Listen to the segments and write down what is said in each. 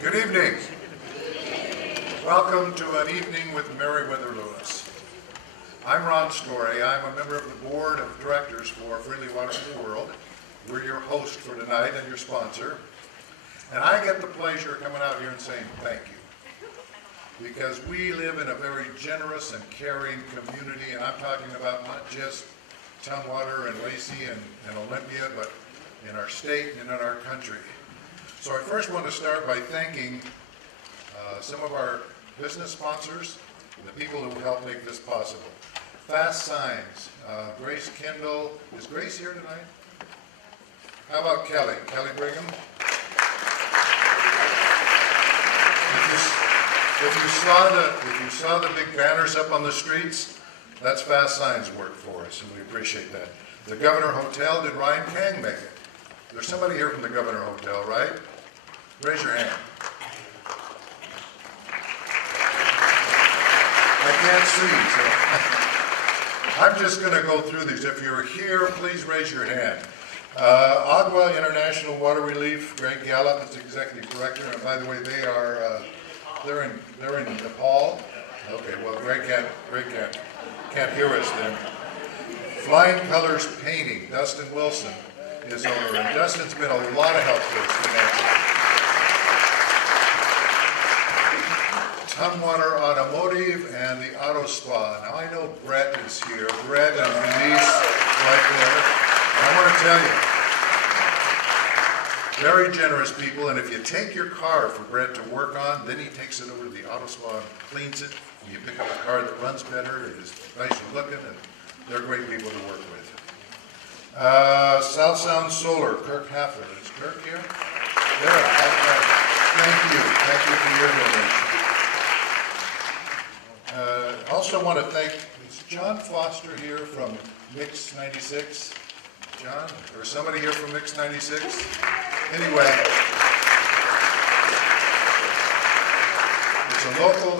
Good evening. Welcome to an evening with Meriwether Lewis. I'm Ron Story. I'm a member of the board of directors for Friendly Water for the World. We're your host for tonight and your sponsor. And I get the pleasure of coming out here and saying thank you. Because we live in a very generous and caring community, and I'm talking about not just Tumwater and Lacey and Olympia, but in our state and in our country. So I first want to start by thanking some of our business sponsors and the people who helped make this possible. Fast Signs, Grace Kendall. Is Grace here tonight? How about Kelly? Kelly Brigham? If you saw the big banners up on the streets, that's Fast Signs work for us, and we appreciate that. The Governor Hotel, did Ryan Kang make it? There's somebody here from the Governor Hotel, right? Raise your hand. I can't see, so I'm just going to go through these. If you're here, please raise your hand. Agua International Water Relief, Greg Gala is executive director, and by the way, they're in Nepal. Okay, well, Greg can't hear us then. Flying Colors Painting, Dustin Wilson is owner, and Dustin's been a lot of help to us financially. Tumwater Automotive and the Auto Spa. Now I know Brett is here. Brett and Denise right there. I want to tell you, very generous people, and if you take your car for Brett to work on, then he takes it over to the Auto Spa and cleans it, and you pick up a car that runs better, it is nicer looking, and they're great people to work with. South Sound Solar, Kirk Hafler. Is Kirk here? There. Thank you. Thank you for your donation. Also want to thank, is John Foster here from Mix 96? John, or somebody here from Mix 96? Anyway,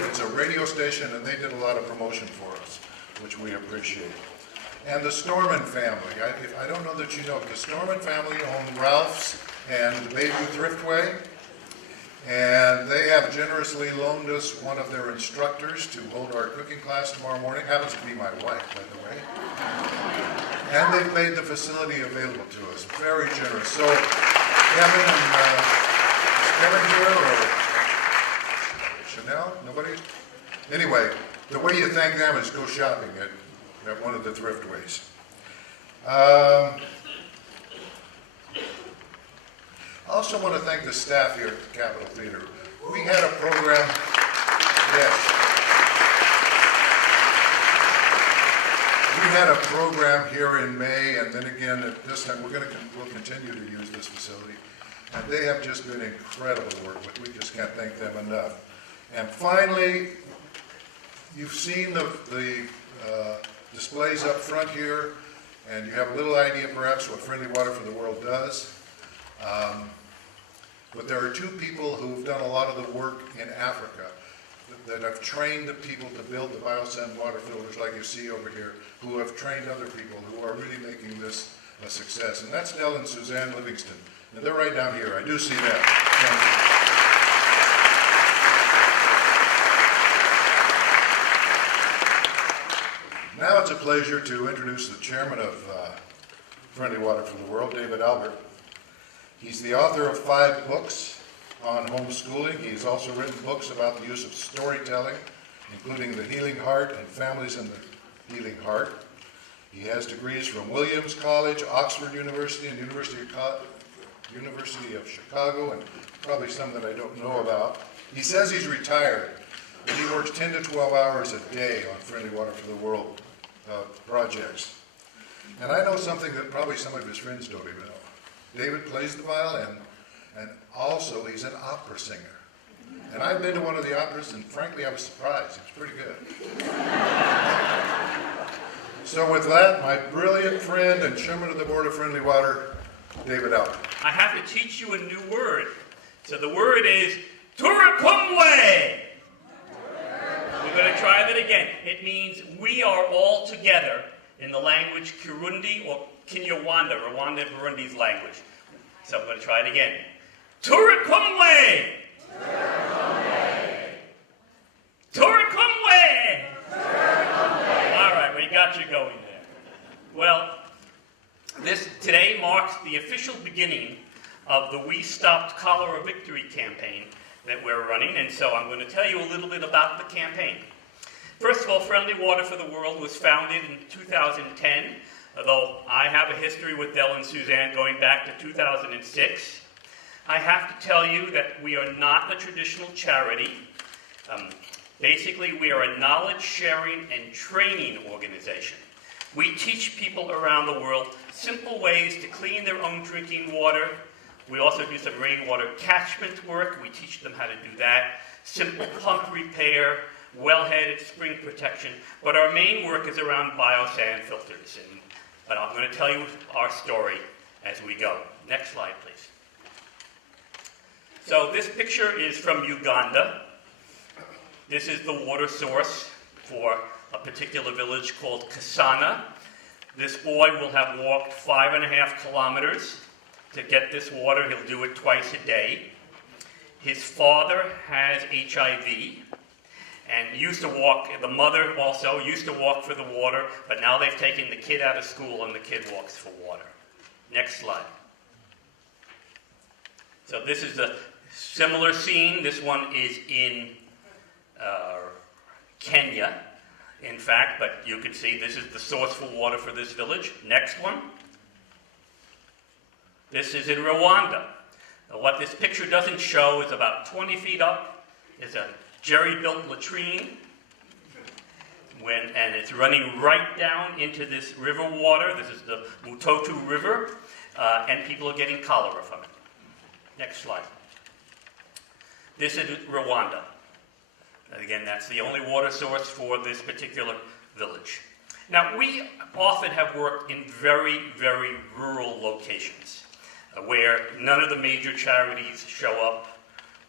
it's a radio station, and they did a lot of promotion for us, which we appreciate. And the Storman family. I don't know that you know, the Storman family own Ralph's and the Bayview Thriftway, and they have generously loaned us one of their instructors to hold our cooking class tomorrow morning. Happens to be my wife, by the way. And they've made the facility available to us. Very generous. So, Kevin and is Kevin here or Chanel? Nobody? Anyway, the way you thank them is go shopping at one of the Thriftways. I also want to thank the staff here at the Capitol Theater. We had a program, yes. We had a program here in May, and then again at this time, we'll continue to use this facility. And they have just been incredible to work with. We just can't thank them enough. And finally, you've seen the displays up front here, and you have a little idea perhaps what Friendly Water for the World does. But there are two people who've done a lot of the work in Africa that have trained the people to build the biosand water filters like you see over here, who have trained other people who are really making this a success. And that's Del and Suzanne Livingston. And they're right down here. I do see that. Thank you. Now it's a pleasure to introduce the chairman of Friendly Water for the World, David Albert. He's the author of 5 books on homeschooling. He's also written books about the use of storytelling, including The Healing Heart and Families in the Healing Heart. He has degrees from Williams College, Oxford University, and University of Chicago, and probably some that I don't know about. He says he's retired, but he works 10 to 12 hours a day on Friendly Water for the World projects. And I know something that probably some of his friends don't even know. David plays the violin, and also he's an opera singer. And I've been to one of the operas, and frankly, I was surprised. It's pretty good. So with that, my brilliant friend and chairman of the board of Friendly Water, David Albert. I have to teach you a new word. So the word is Turakumwe. We're going to try that again. It means we are all together in the language Kirundi or Kinyarwanda, Rwanda and Burundi's language. So I'm going to try it again. Turakumwe! the official beginning of the We Stopped Cholera Victory campaign that we're running, and so I'm going to tell you a little bit about the campaign. First of all, Friendly Water for the World was founded in 2010, although I have a history with Del and Suzanne going back to 2006. I have to tell you that we are not a traditional charity. Basically, we are a knowledge-sharing and training organization. We teach people around the world simple ways to clean their own drinking water. We also do some rainwater catchment work. We teach them how to do that. Simple pump repair, wellhead spring protection. But our main work is around biosand filters. But I'm going to tell you our story as we go. Next slide, please. So this picture is from Uganda. This is the water source for a particular village called Kasana. This boy will have walked 5.5 kilometers to get this water. He'll do it twice a day. His father has HIV and used to walk, the mother also used to walk for the water, but now they've taken the kid out of school and the kid walks for water. Next slide. So this is a similar scene. This one is in Kenya, in fact, but you can see this is the source for water for this village. Next one. This is in Rwanda. Now, what this picture doesn't show is about 20 feet up is a jerry-built latrine, and it's running right down into this river water. This is the Mutoto River, and people are getting cholera from it. Next slide. This is Rwanda. Again, that's the only water source for this particular village. Now, we often have worked in very, very rural locations where none of the major charities show up.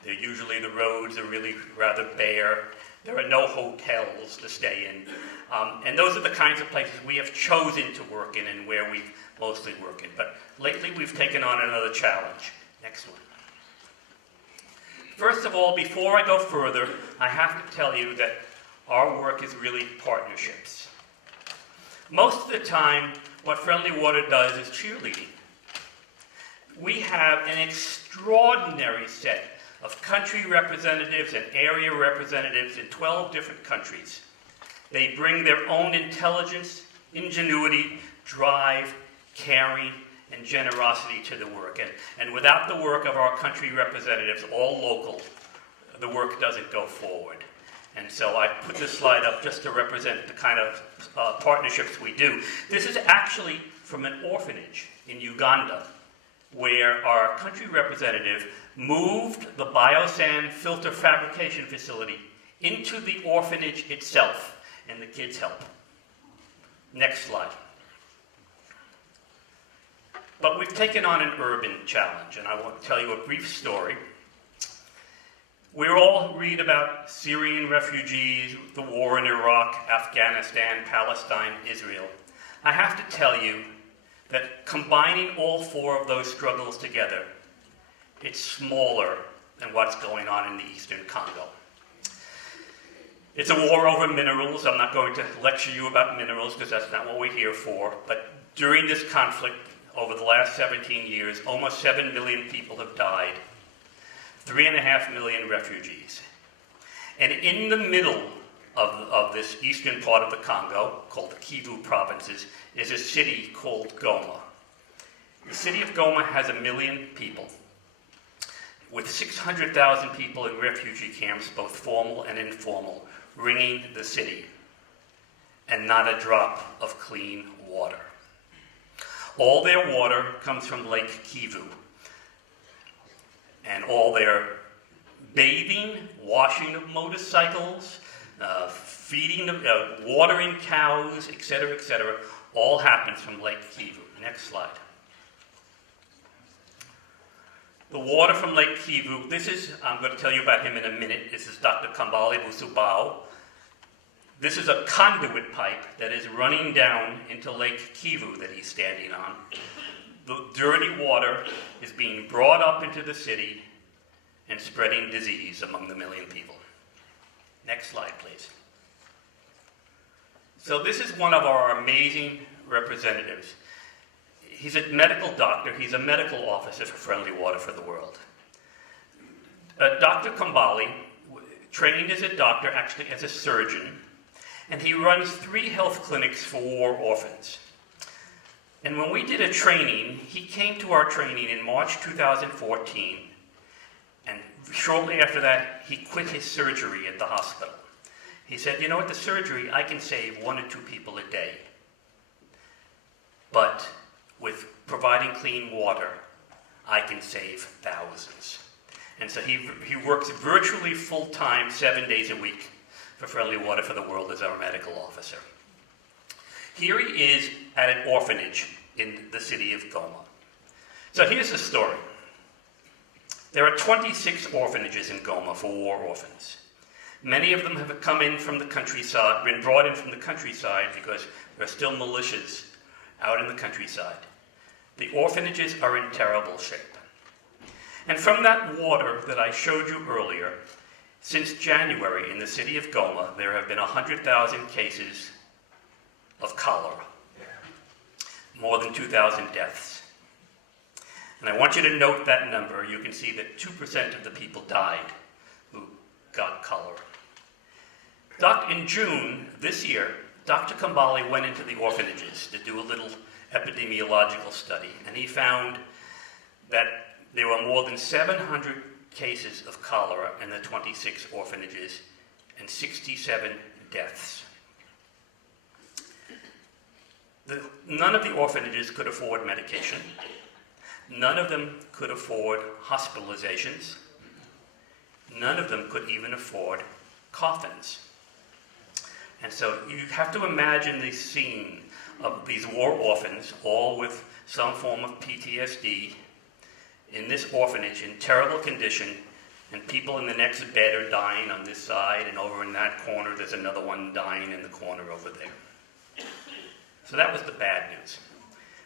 They're usually, the roads are really rather bare. There are no hotels to stay in. And those are the kinds of places we have chosen to work in and where we mostly work in. But lately, we've taken on another challenge. Next one. First of all, before I go further, I have to tell you that our work is really partnerships. Most of the time, what Friendly Water does is cheerleading. We have an extraordinary set of country representatives and area representatives in 12 different countries. They bring their own intelligence, ingenuity, drive, caring, and generosity to the work. And without the work of our country representatives, all local, the work doesn't go forward. And so I put this slide up just to represent the kind of partnerships we do. This is actually from an orphanage in Uganda, where our country representative moved the biosand filter fabrication facility into the orphanage itself, and the kids help. Next slide. But we've taken on an urban challenge, and I want to tell you a brief story. We all read about Syrian refugees, the war in Iraq, Afghanistan, Palestine, Israel. I have to tell you that combining all four of those struggles together, it's smaller than what's going on in the Eastern Congo. It's a war over minerals. I'm not going to lecture you about minerals because that's not what we're here for. But during this conflict, over the last 17 years, almost 7 million people have died, 3.5 million refugees. And in the middle of this eastern part of the Congo, called the Kivu provinces, is a city called Goma. The city of Goma has 1 million people, with 600,000 people in refugee camps, both formal and informal, ringing the city, and not a drop of clean water. All their water comes from Lake Kivu, and all their bathing, washing of motorcycles, feeding, watering cows, etc., all happens from Lake Kivu. Next slide. The water from Lake Kivu, I'm going to tell you about him in a minute. This is Dr. Kambale Musubao. This is a conduit pipe that is running down into Lake Kivu that he's standing on. The dirty water is being brought up into the city and spreading disease among the 1 million people. Next slide, please. So this is one of our amazing representatives. He's a medical doctor. He's a medical officer for Friendly Water for the World. Dr. Kambale trained as a doctor, actually as a surgeon, and he runs 3 health clinics for war orphans. And when we did a training, he came to our training in March 2014, and shortly after that, he quit his surgery at the hospital. He said, you know, at the surgery, I can save 1 or 2 people a day. But with providing clean water, I can save thousands. And so he works virtually full-time, 7 days a week for Friendly Water for the World as our medical officer. Here he is at an orphanage in the city of Goma. So here's the story. There are 26 orphanages in Goma for war orphans. Many of them have come in from the countryside, been brought in from the countryside because there are still militias out in the countryside. The orphanages are in terrible shape. And from that water that I showed you earlier, since January in the city of Goma, there have been 100,000 cases of cholera, more than 2,000 deaths. And I want you to note that number. You can see that 2% of the people died who got cholera. In June this year, Dr. Kambale went into the orphanages to do a little epidemiological study, and he found that there were more than 700 cases of cholera in the 26 orphanages and 67 deaths. None of the orphanages could afford medication. None of them could afford hospitalizations. None of them could even afford coffins. And so you have to imagine the scene of these war orphans, all with some form of PTSD, in this orphanage in terrible condition, and people in the next bed are dying on this side, and over in that corner there's another one dying in the corner over there. So that was the bad news.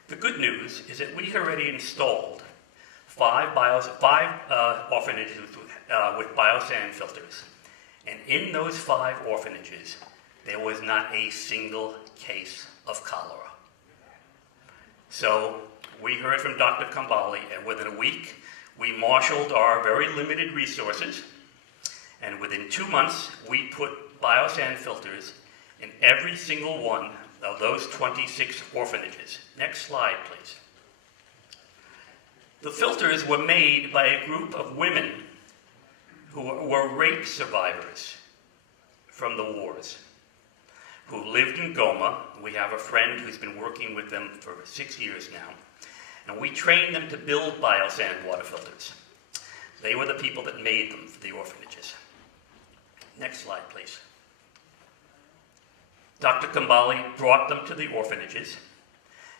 The good news is that we had already installed 5 orphanages with biosand filters. And in those 5 orphanages, there was not a single case of cholera. So we heard from Dr. Kambale, and within a week, we marshaled our very limited resources, and within 2 months, we put biosand filters in every single one of those 26 orphanages. Next slide, please. The filters were made by a group of women who were rape survivors from the wars, who lived in Goma. We have a friend who's been working with them for 6 years now. And we trained them to build biosand water filters. They were the people that made them for the orphanages. Next slide, please. Dr. Kambale brought them to the orphanages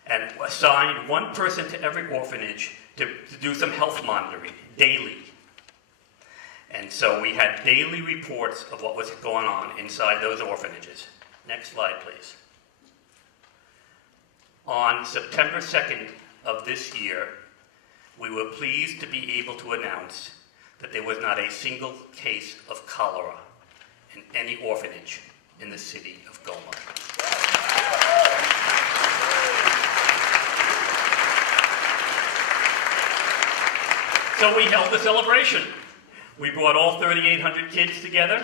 and assigned 1 person to every orphanage to do some health monitoring daily. And so we had daily reports of what was going on inside those orphanages. Next slide, please. On September 2nd of this year, we were pleased to be able to announce that there was not a single case of cholera in any orphanage in the city of Goma. So we held a celebration. We brought all 3,800 kids together.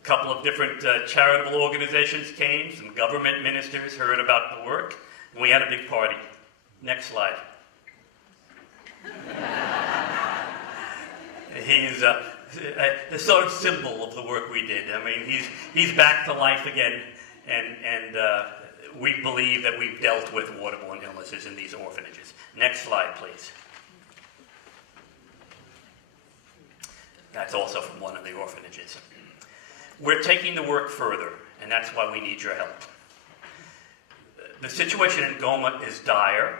A couple of different charitable organizations came. Some government ministers heard about the work. And we had a big party. Next slide. He's a sort of symbol of the work we did. I mean, he's back to life again, and we believe that we've dealt with waterborne illnesses in these orphanages. Next slide, please. That's also from one of the orphanages. We're taking the work further, and that's why we need your help. The situation in Goma is dire,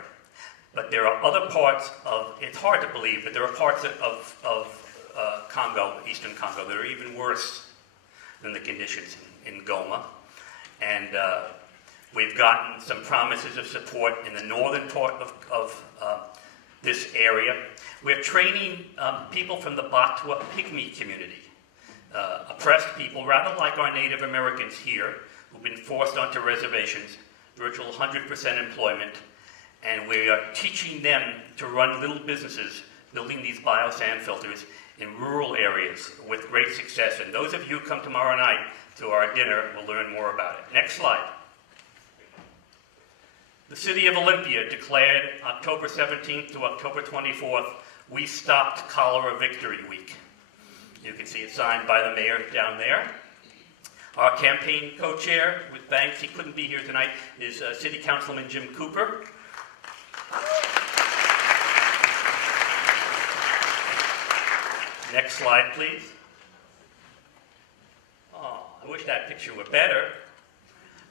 but there are other parts of, it's hard to believe, but there are parts of Congo, Eastern Congo, that are even worse than the conditions in Goma. And we've gotten some promises of support in the northern part of this area. We're training people from the Batwa Pygmy community, oppressed people, rather like our Native Americans here, who've been forced onto reservations, virtual 100% employment, and we are teaching them to run little businesses, building these biosand filters in rural areas with great success. And those of you who come tomorrow night to our dinner will learn more about it. Next slide. The city of Olympia declared October 17th to October 24th, We Stopped Cholera Victory Week. You can see it signed by the mayor down there. Our campaign co-chair, with thanks, he couldn't be here tonight, is City Councilman Jim Cooper. Next slide, please. Oh, I wish that picture were better.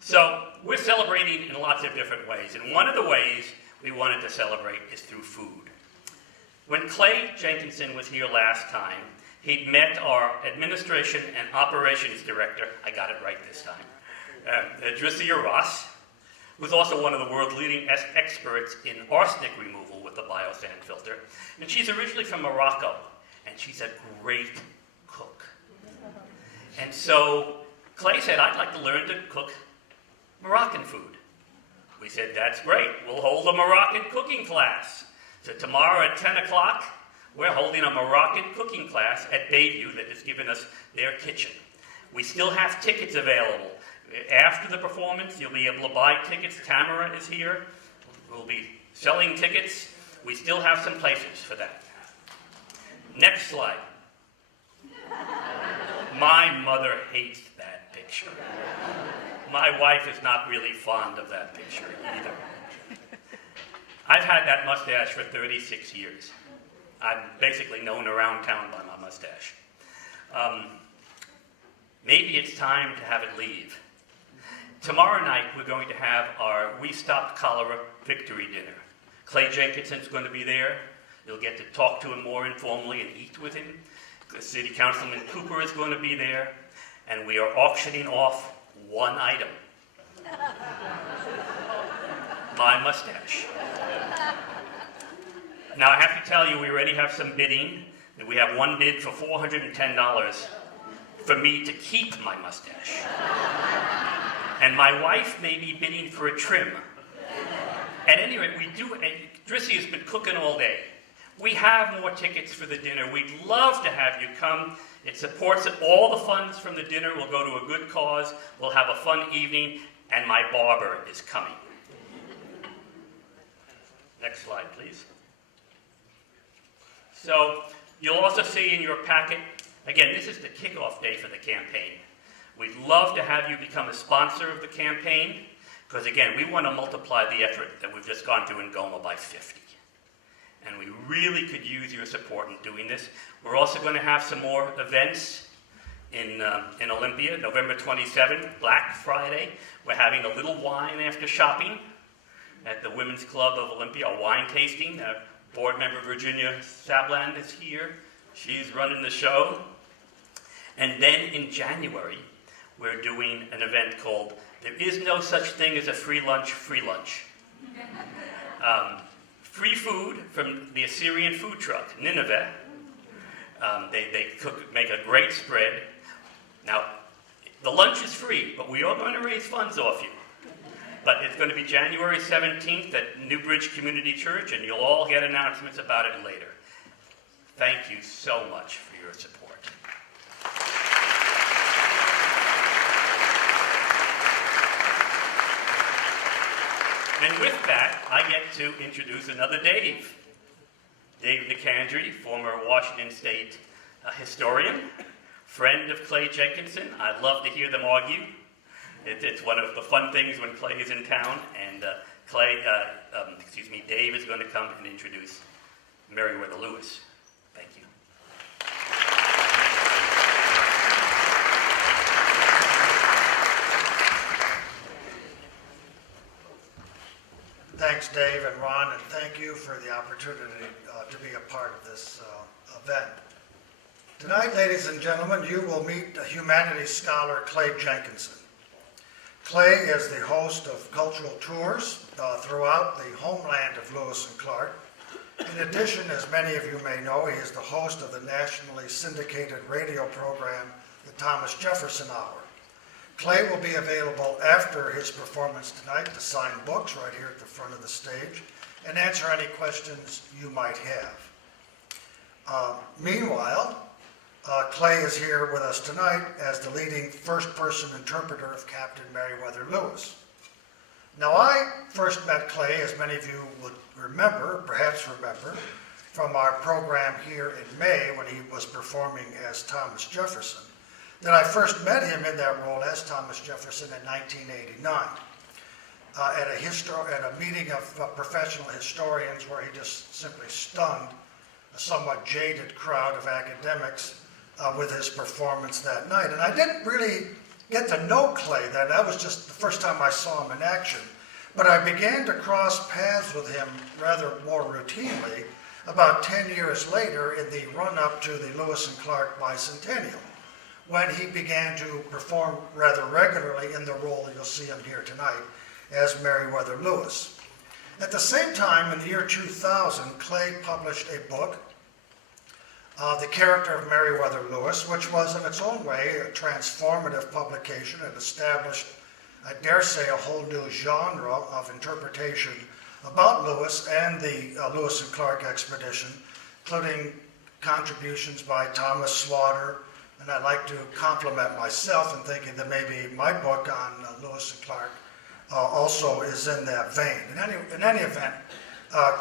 So we're celebrating in lots of different ways, and one of the ways we wanted to celebrate is through food. When Clay Jenkinson was here last time, he'd met our administration and operations director, I got it right this time, Adrisia Ross, who's also one of the world's leading experts in arsenic removal with the biosand filter. And she's originally from Morocco, and she's a great cook. And so Clay said, I'd like to learn to cook Moroccan food. We said, that's great. We'll hold a Moroccan cooking class. So tomorrow at 10 o'clock, we're holding a Moroccan cooking class at Bayview that has given us their kitchen. We still have tickets available. After the performance, you'll be able to buy tickets. Tamara is here. We'll be selling tickets. We still have some places for that. Next slide. My mother hates that picture. My wife is not really fond of that picture either. I've had that mustache for 36 years. I'm basically known around town by my mustache. Maybe it's time to have it leave. Tomorrow night, we're going to have our We Stopped Cholera Victory Dinner. Clay Jenkinson's going to be there. You'll get to talk to him more informally and eat with him. City Councilman Cooper is going to be there. And we are auctioning off one item. My mustache. Now, I have to tell you, we already have some bidding. We have one bid for $410 for me to keep my mustache. And my wife may be bidding for a trim. At any rate, Drissy has been cooking all day. We have more tickets for the dinner. We'd love to have you come. It supports it. All the funds from the dinner will go to a good cause. We'll have a fun evening, and my barber is coming. Next slide, please. So you'll also see in your packet, again, this is the kickoff day for the campaign. We'd love to have you become a sponsor of the campaign, because again, we want to multiply the effort that we've just gone through in Goma by 50. And we really could use your support in doing this. We're also going to have some more events in Olympia, November 27th, Black Friday. We're having a little wine after shopping at the Women's Club of Olympia, a wine tasting. Board member Virginia Sabland is here. She's running the show. And then in January, we're doing an event called There Is No Such Thing as a Free Lunch, Free Lunch. Free food from the Assyrian food truck, Nineveh. They make a great spread. Now, the lunch is free, but we are going to raise funds off you. But it's going to be January 17th at Newbridge Community Church, and you'll all get announcements about it later. Thank you so much for your support. And with that, I get to introduce another Dave. Dave Nicandri, former Washington State historian, friend of Clay Jenkinson. I love to hear them argue. It's one of the fun things when Clay is in town, and Dave is going to come and introduce Meriwether Lewis. Thank you. Thanks, Dave and Ron, and thank you for the opportunity to be a part of this event. Tonight, ladies and gentlemen, you will meet the humanities scholar Clay Jenkinson. Clay is the host of cultural tours throughout the homeland of Lewis and Clark. In addition, as many of you may know, he is the host of the nationally syndicated radio program, the Thomas Jefferson Hour. Clay will be available after his performance tonight to sign books right here at the front of the stage. and answer any questions you might have. Meanwhile, Clay is here with us tonight as the leading first-person interpreter of Captain Meriwether Lewis. Now, I first met Clay, as many of you would remember, perhaps remember, from our program here in May when he was performing as Thomas Jefferson. Then I first met him in that role as Thomas Jefferson in 1989 at a meeting of professional historians where he just simply stunned a somewhat jaded crowd of academics with his performance that night. And I didn't really get to know Clay then. That was just the first time I saw him in action. But I began to cross paths with him rather more routinely about 10 years later in the run-up to the Lewis and Clark bicentennial, when he began to perform rather regularly in the role you'll see him here tonight as Meriwether Lewis. At the same time, in the year 2000, Clay published a book, The Character of Meriwether Lewis, which was in its own way a transformative publication. It established, I dare say, a whole new genre of interpretation about Lewis and the Lewis and Clark expedition, including contributions by Thomas Slaughter, and I'd like to compliment myself in thinking that maybe my book on Lewis and Clark also is in that vein. In any event,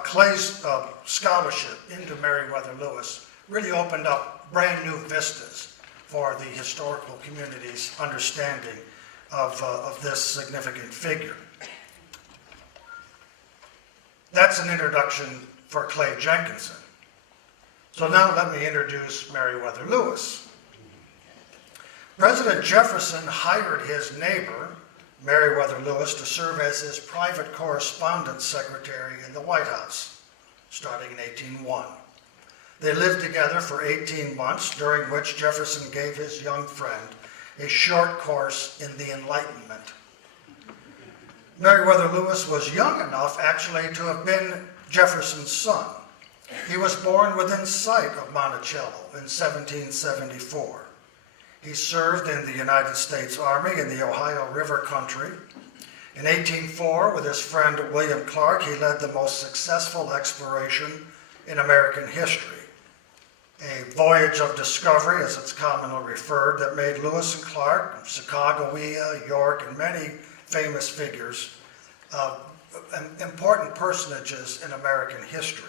Clay's scholarship into Meriwether Lewis really opened up brand new vistas for the historical community's understanding of this significant figure. That's an introduction for Clay Jenkinson. So now let me introduce Meriwether Lewis. President Jefferson hired his neighbor, Meriwether Lewis, to serve as his private correspondence secretary in the White House, starting in 1801. They lived together for 18 months, during which Jefferson gave his young friend a short course in the Enlightenment. Meriwether Lewis was young enough, actually, to have been Jefferson's son. He was born within sight of Monticello in 1774. He served in the United States Army in the Ohio River country. In 1804, with his friend William Clark, he led the most successful exploration in American history. A voyage of discovery, as it's commonly referred, that made Lewis and Clark, Sacagawea, York, and many famous figures, important personages in American history.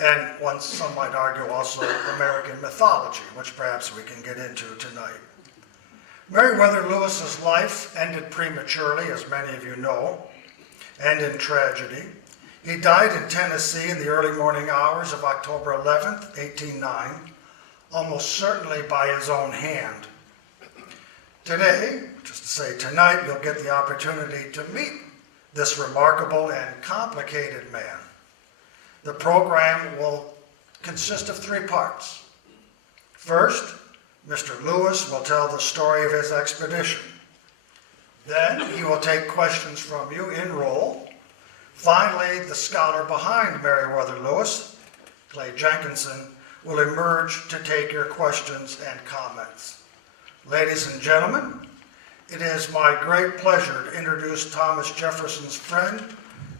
And some might argue also American mythology, which perhaps we can get into tonight. Meriwether Lewis's life ended prematurely, as many of you know, and in tragedy. He died in Tennessee in the early morning hours of October 11th, 1809, almost certainly by his own hand. Today, just to say tonight, you'll get the opportunity to meet this remarkable and complicated man. The program will consist of 3 parts. First, Mr. Lewis will tell the story of his expedition. Then he will take questions from you in roll. Finally, the scholar behind Meriwether Lewis, Clay Jenkinson, will emerge to take your questions and comments. Ladies and gentlemen, it is my great pleasure to introduce Thomas Jefferson's friend,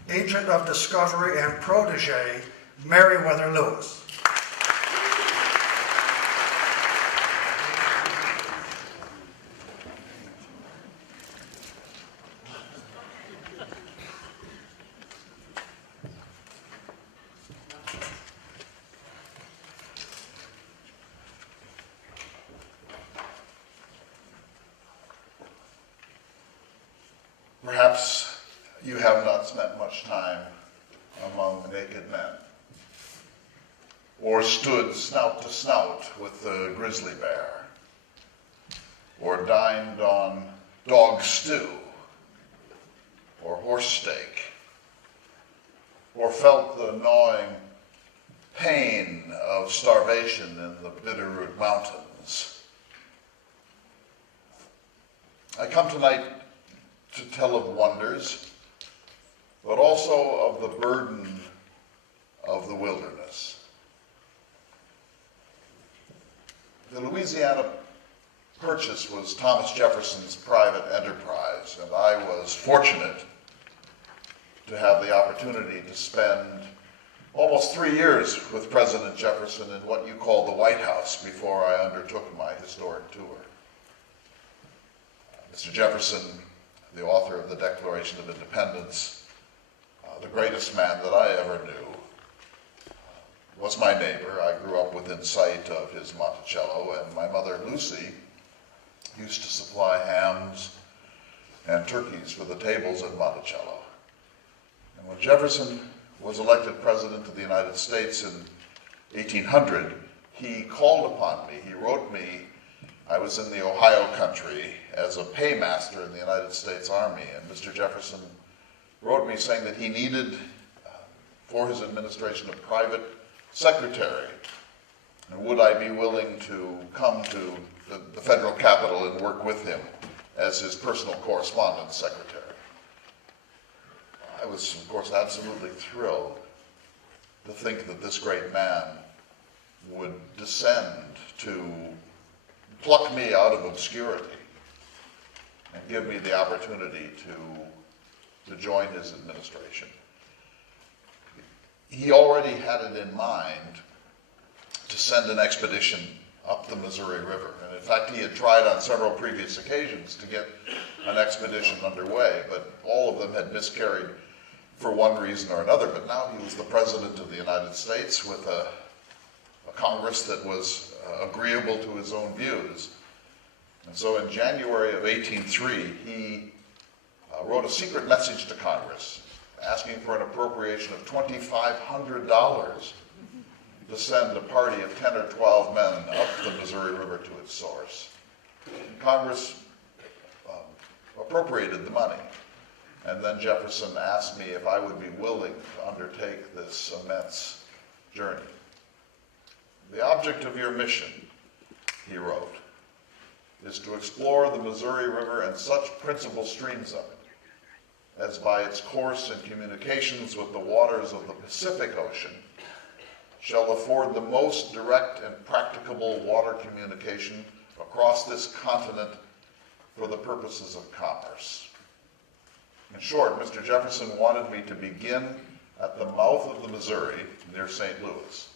agent of discovery and protege, Meriwether Lewis. Perhaps you have not spent much time among the naked men, or stood snout to snout with the grizzly bear, or dined on dog stew, or horse steak, or felt the gnawing pain of starvation in the Bitterroot Mountains. I come tonight to tell of wonders, but also of the burden of the wilderness. The Louisiana Purchase was Thomas Jefferson's private enterprise, and I was fortunate to have the opportunity to spend almost 3 years with President Jefferson in what you call the White House before I undertook my historic tour. Mr. Jefferson, the author of the Declaration of Independence, the greatest man that I ever knew, was my neighbor. I grew up within sight of his Monticello, and my mother, Lucy, used to supply hams and turkeys for the tables at Monticello. And when Jefferson was elected President of the United States in 1800, he called upon me, he wrote me. I was in the Ohio country as a paymaster in the United States Army, and Mr. Jefferson wrote me saying that he needed, for his administration, a private secretary, and would I be willing to come to the federal capital and work with him as his personal correspondence secretary. I was, of course, absolutely thrilled to think that this great man would descend to pluck me out of obscurity and give me the opportunity to join his administration. He already had it in mind to send an expedition up the Missouri River. And in fact, he had tried on several previous occasions to get an expedition underway, but all of them had miscarried for one reason or another. But now he was the President of the United States with a Congress that was agreeable to his own views. And so in January of 1803, he wrote a secret message to Congress asking for an appropriation of $2,500 to send a party of 10 or 12 men up the Missouri River to its source. And Congress appropriated the money. And then Jefferson asked me if I would be willing to undertake this immense journey. The object of your mission, he wrote, is to explore the Missouri River and such principal streams of it as by its course and communications with the waters of the Pacific Ocean shall afford the most direct and practicable water communication across this continent for the purposes of commerce. In short, Mr. Jefferson wanted me to begin at the mouth of the Missouri near St. Louis,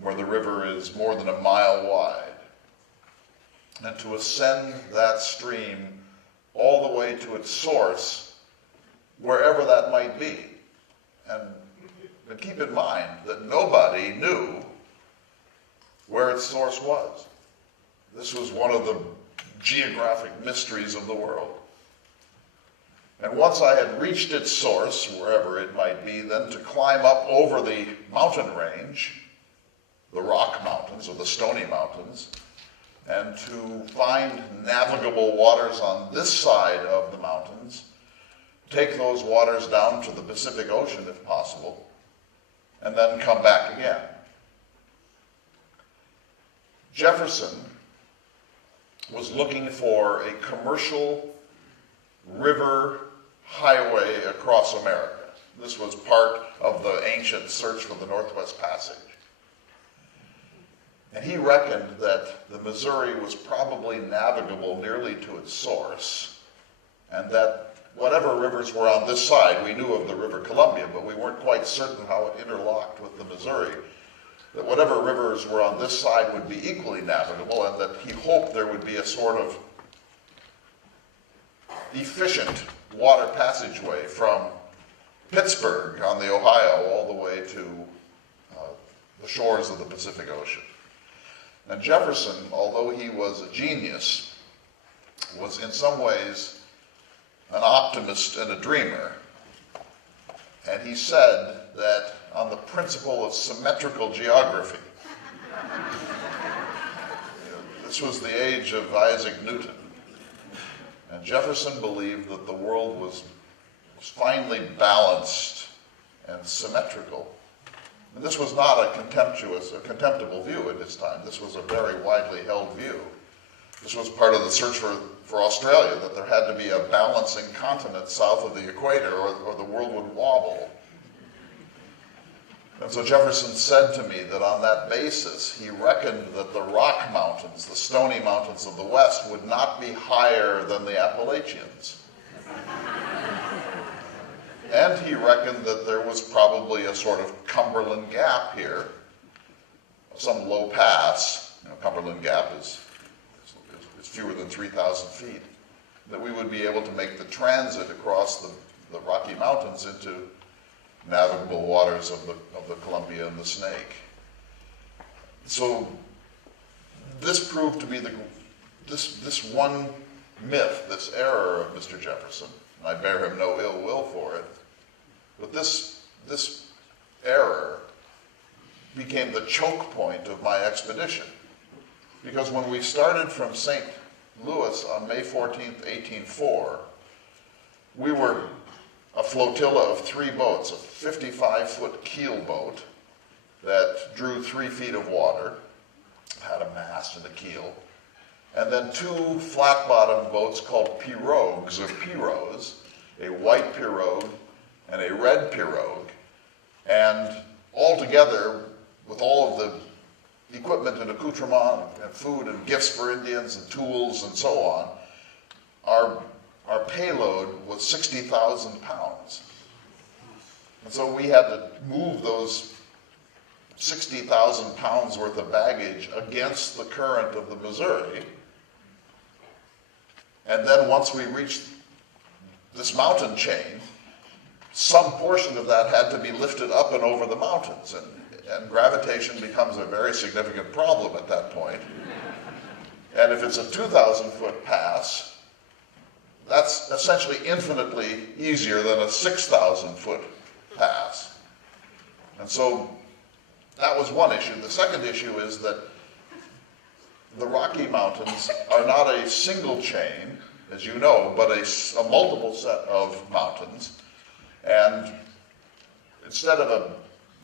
where the river is more than a mile wide, and to ascend that stream all the way to its source, wherever that might be. And keep in mind that nobody knew where its source was. This was one of the geographic mysteries of the world. And once I had reached its source, wherever it might be, then to climb up over the mountain range, the Rock Mountains or the Stony Mountains, and to find navigable waters on this side of the mountains, take those waters down to the Pacific Ocean if possible, and then come back again. Jefferson was looking for a commercial river highway across America. This was part of the ancient search for the Northwest Passage. And he reckoned that the Missouri was probably navigable nearly to its source, and that whatever rivers were on this side, we knew of the River Columbia, but we weren't quite certain how it interlocked with the Missouri, that whatever rivers were on this side would be equally navigable, and that he hoped there would be a sort of efficient water passageway from Pittsburgh on the Ohio all the way to the shores of the Pacific Ocean. And Jefferson, although he was a genius, was in some ways an optimist and a dreamer. And he said that on the principle of symmetrical geography, this was the age of Isaac Newton, and Jefferson believed that the world was finely balanced and symmetrical. And this was not a contemptible view at his time. This was a very widely held view. This was part of the search for Australia, that there had to be a balancing continent south of the equator, or the world would wobble. And so Jefferson said to me that on that basis, he reckoned that the Rock Mountains, the Stony Mountains of the West, would not be higher than the Appalachians. And he reckoned that there was probably a sort of Cumberland Gap here, some low pass. Cumberland Gap is fewer than 3,000 feet, that we would be able to make the transit across the Rocky Mountains into navigable waters of the Columbia and the Snake. So this proved to be this one myth, this error of Mr. Jefferson, and I bear him no ill will for it, but this error became the choke point of my expedition. Because when we started from St. Louis on May 14th, 1804, we were a flotilla of 3 boats, a 55-foot keel boat that drew 3 feet of water, had a mast and a keel, and then 2 flat-bottomed boats called pirogues or pirogues, a white pirogue and a red pirogue, and all together with all of the equipment and accoutrement and food and gifts for Indians and tools and so on, our payload was 60,000 pounds. And so we had to move those 60,000 pounds worth of baggage against the current of the Missouri. And then once we reached this mountain chain, some portion of that had to be lifted up and over the mountains. And gravitation becomes a very significant problem at that point. And if it's a 2,000-foot pass, that's essentially infinitely easier than a 6,000-foot pass. And so that was one issue. The second issue is that the Rocky Mountains are not a single chain, as you know, but a multiple set of mountains. And instead of a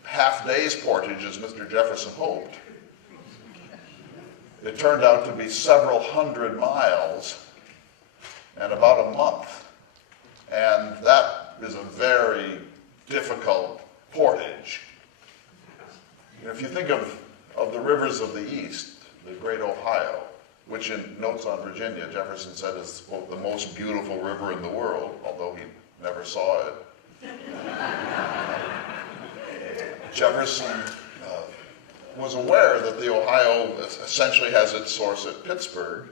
half-day's portage, as Mr. Jefferson hoped, it turned out to be several hundred miles and about a month. And that is a very difficult portage. If you think of the rivers of the East, the great Ohio, which in Notes on Virginia, Jefferson said is, quote, the most beautiful river in the world, although he never saw it. Jefferson was aware that the Ohio essentially has its source at Pittsburgh,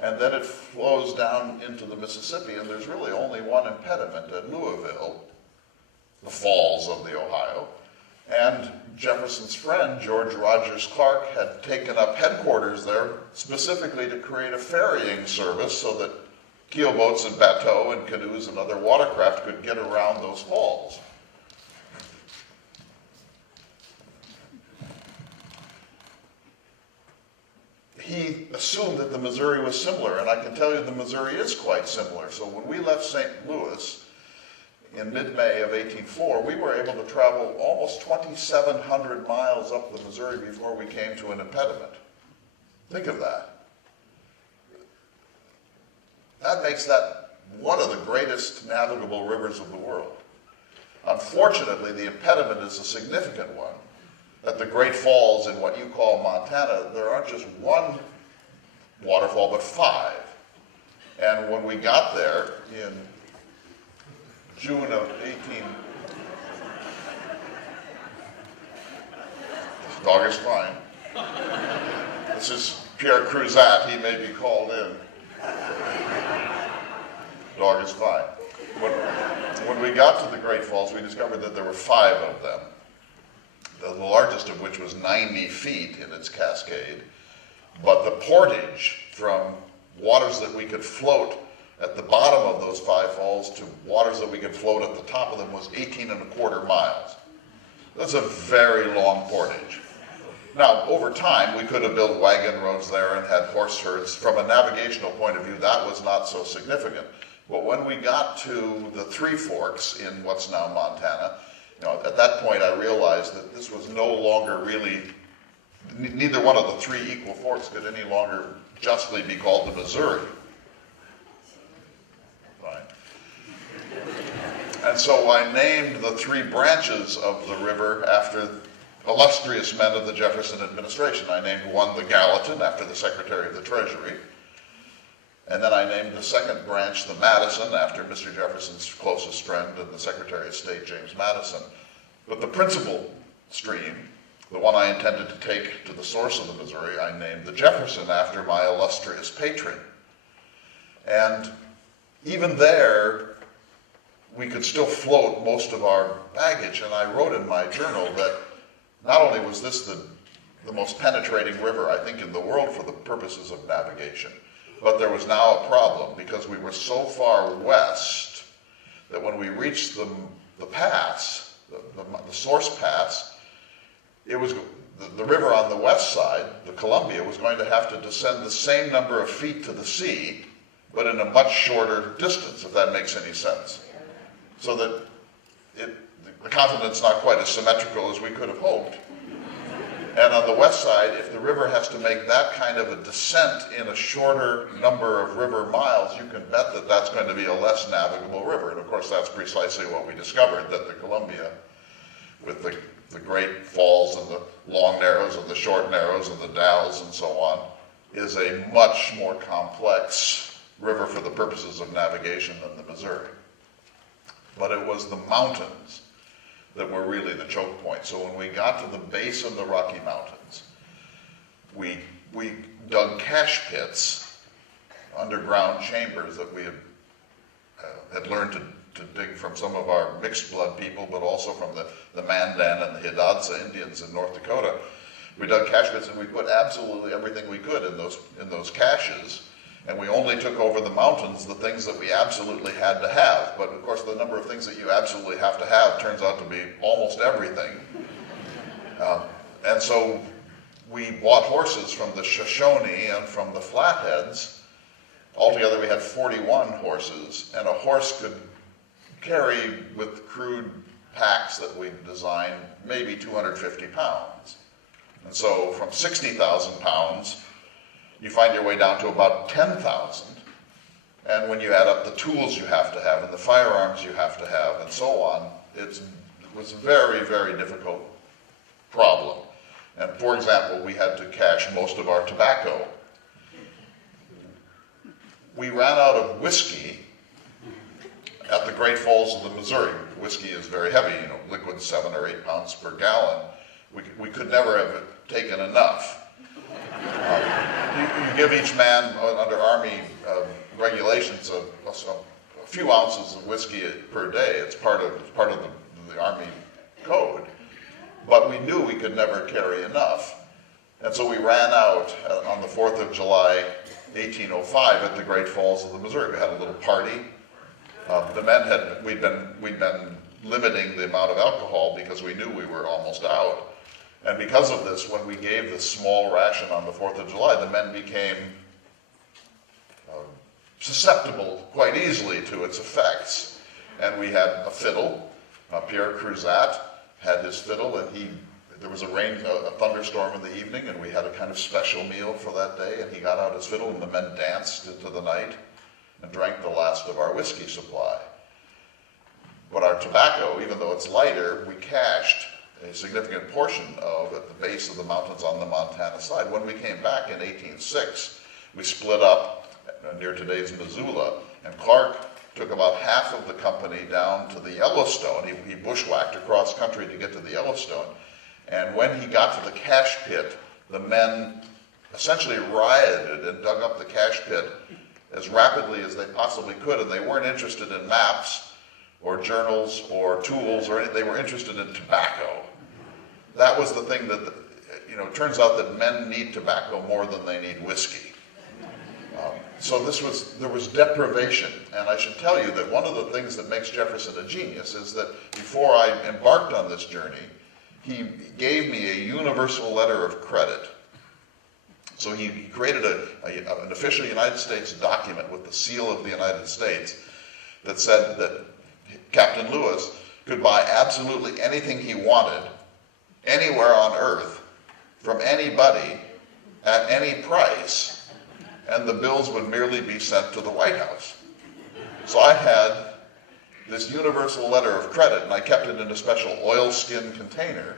and then it flows down into the Mississippi, and there's really only one impediment at Louisville, the falls of the Ohio. And Jefferson's friend, George Rogers Clark, had taken up headquarters there specifically to create a ferrying service so that keelboats and bateaux and canoes and other watercraft could get around those falls. He assumed that the Missouri was similar, and I can tell you the Missouri is quite similar. So when we left St. Louis in mid-May of 1804, we were able to travel almost 2,700 miles up the Missouri before we came to an impediment. Think of that. That makes that one of the greatest navigable rivers of the world. Unfortunately, the impediment is a significant one. At the Great Falls in what you call Montana, there aren't just one waterfall, but 5. And when we got there in June of 18... This dog is fine. This is Pierre Cruzat. He may be called in. Dog is fine. When we got to the Great Falls, we discovered that there were 5 of them. The largest of which was 90 feet in its cascade, but the portage from waters that we could float at the bottom of those 5 falls to waters that we could float at the top of them was 18.25 miles. That's a very long portage. Now, over time, we could have built wagon roads there and had horse herds. From a navigational point of view, that was not so significant. But when we got to the Three Forks in what's now Montana, at that point I realized that this was no longer really, neither one of the 3 equal forks could any longer justly be called the Missouri. Fine. And so I named the 3 branches of the river after illustrious men of the Jefferson administration. I named one the Gallatin after the Secretary of the Treasury, And then I named the second branch the Madison, after Mr. Jefferson's closest friend and the Secretary of State, James Madison. But the principal stream, the one I intended to take to the source of the Missouri, I named the Jefferson after my illustrious patron. And even there, we could still float most of our baggage. And I wrote in my journal that not only was this the most penetrating river, I think, in the world for the purposes of navigation, but there was now a problem because we were so far west that when we reached the pass, the source pass, it was the river on the west side, the Columbia, was going to have to descend the same number of feet to the sea, but in a much shorter distance, if that makes any sense. So that the continent's not quite as symmetrical as we could have hoped. And on the west side, if the river has to make that kind of a descent in a shorter number of river miles, you can bet that that's going to be a less navigable river. And of course, that's precisely what we discovered, that the Columbia, with the great falls and the long narrows and the short narrows and the dalles and so on, is a much more complex river for the purposes of navigation than the Missouri. But it was the mountains that were really the choke point. So when we got to the base of the Rocky Mountains, we dug cache pits, underground chambers that we had learned to dig from some of our mixed blood people, but also from the Mandan and the Hidatsa Indians in North Dakota. We dug cache pits and we put absolutely everything we could in those caches. And we only took over the mountains the things that we absolutely had to have. But of course, the number of things that you absolutely have to have turns out to be almost everything. And so we bought horses from the Shoshone and from the Flatheads. Altogether, we had 41 horses, and a horse could carry, with crude packs that we designed, maybe 250 pounds. And so from 60,000 pounds, you find your way down to about 10,000. And when you add up the tools you have to have and the firearms you have to have and so on, it was a very, very difficult problem. And for example, we had to cache most of our tobacco. We ran out of whiskey at the Great Falls of the Missouri. Whiskey is very heavy, liquid 7 or 8 pounds per gallon. We could never have taken enough. You give each man under Army regulations a few ounces of whiskey per day. It's part of the Army code. But we knew we could never carry enough. And so we ran out on the 4th of July, 1805 at the Great Falls of the Missouri. We had a little party. The men we'd been limiting the amount of alcohol because we knew we were almost out. And because of this, when we gave this small ration on the 4th of July, the men became susceptible quite easily to its effects. And we had a fiddle. Pierre Cruzat had his fiddle, and there was a thunderstorm in the evening, and we had a kind of special meal for that day, and he got out his fiddle, and the men danced into the night and drank the last of our whiskey supply. But our tobacco, even though it's lighter, we cached a significant portion of at the base of the mountains on the Montana side. When we came back in 1806, we split up near today's Missoula, and Clark took about half of the company down to the Yellowstone. He bushwhacked across country to get to the Yellowstone, and when he got to the cache pit, the men essentially rioted and dug up the cache pit as rapidly as they possibly could, and they weren't interested in maps or journals or tools or anything. They were interested in tobacco. That was the thing that, it turns out that men need tobacco more than they need whiskey. So there was deprivation. And I should tell you that one of the things that makes Jefferson a genius is that before I embarked on this journey, he gave me a universal letter of credit. So he created an official United States document with the seal of the United States that said that Captain Lewis could buy absolutely anything he wanted, anywhere on earth, from anybody, at any price, and the bills would merely be sent to the White House. So I had this universal letter of credit, and I kept it in a special oilskin container.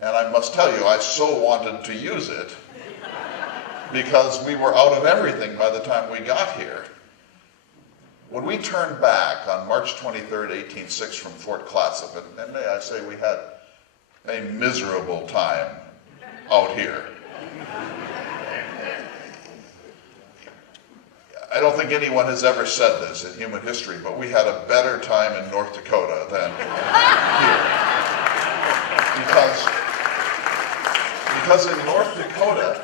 And I must tell you, I so wanted to use it because we were out of everything by the time we got here. When we turned back on March 23rd, 1806 from Fort Clatsop, and may I say we had a miserable time out here. I don't think anyone has ever said this in human history, but we had a better time in North Dakota than here. Because in North Dakota,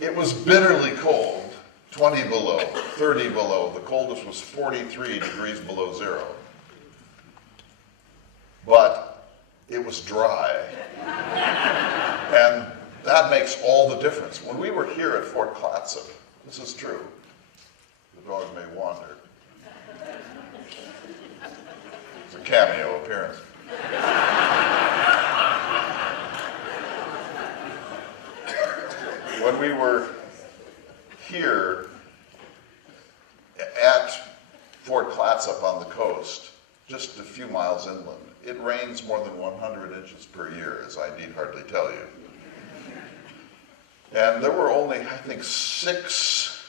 it was bitterly cold, 20 below, 30 below. The coldest was 43 degrees below zero. But it was dry. And that makes all the difference. When we were here at Fort Clatsop, this is true. The dog may wander. It's a cameo appearance. When we were here at Fort Clatsop on the coast, just a few miles inland, it rains more than 100 inches per year, as I need hardly tell you. And there were only, I think, 6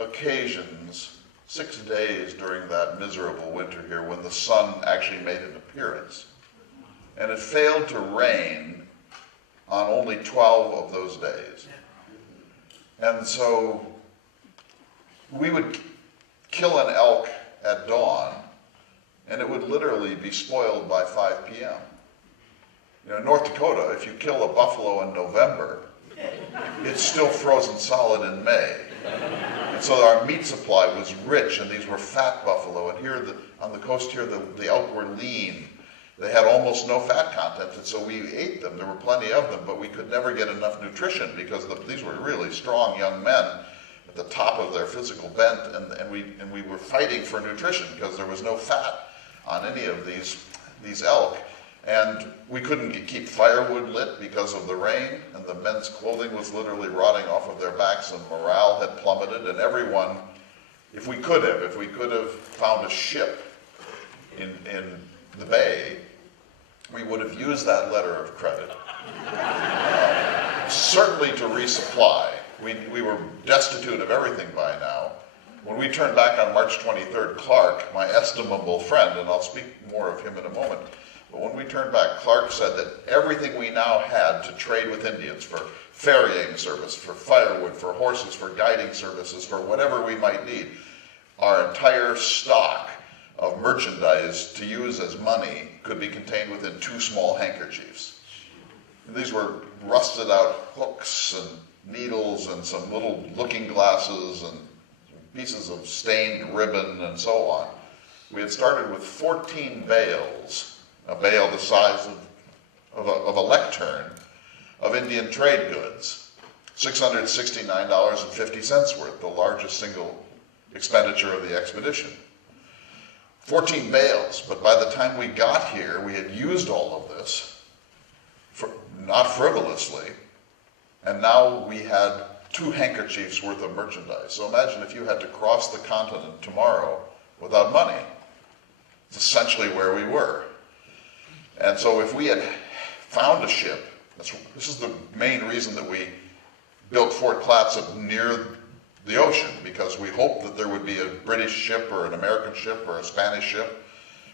occasions, 6 days during that miserable winter here when the sun actually made an appearance. And it failed to rain on only 12 of those days. And so we would kill an elk at dawn, and it would literally be spoiled by 5 p.m. You know, in North Dakota, if you kill a buffalo in November, it's still frozen solid in May. And so our meat supply was rich, and these were fat buffalo. And here on the coast here, the elk were lean. They had almost no fat content, and so we ate them. There were plenty of them, but we could never get enough nutrition because these were really strong young men at the top of their physical bent, and we were fighting for nutrition because there was no fat on any of these elk. And we couldn't keep firewood lit because of the rain, and the men's clothing was literally rotting off of their backs, and morale had plummeted, and everyone, if we could have found a ship in the bay, we would have used that letter of credit. Certainly to resupply. We were destitute of everything by now. When we turned back on March 23rd, Clark, my estimable friend, and I'll speak more of him in a moment, but when we turned back, Clark said that everything we now had to trade with Indians for ferrying service, for firewood, for horses, for guiding services, for whatever we might need, our entire stock of merchandise to use as money could be contained within 2 small handkerchiefs. And these were rusted out hooks and needles and some little looking glasses and pieces of stained ribbon and so on. We had started with 14 bales, a bale the size of a lectern of Indian trade goods, $669.50 worth, the largest single expenditure of the expedition. 14 bales, but by the time we got here, we had used all of this, not frivolously, and now we had 2 handkerchiefs worth of merchandise. So imagine if you had to cross the continent tomorrow without money. It's essentially where we were. And so if we had found a ship, this is the main reason that we built Fort Clatsop near the ocean, because we hoped that there would be a British ship or an American ship or a Spanish ship.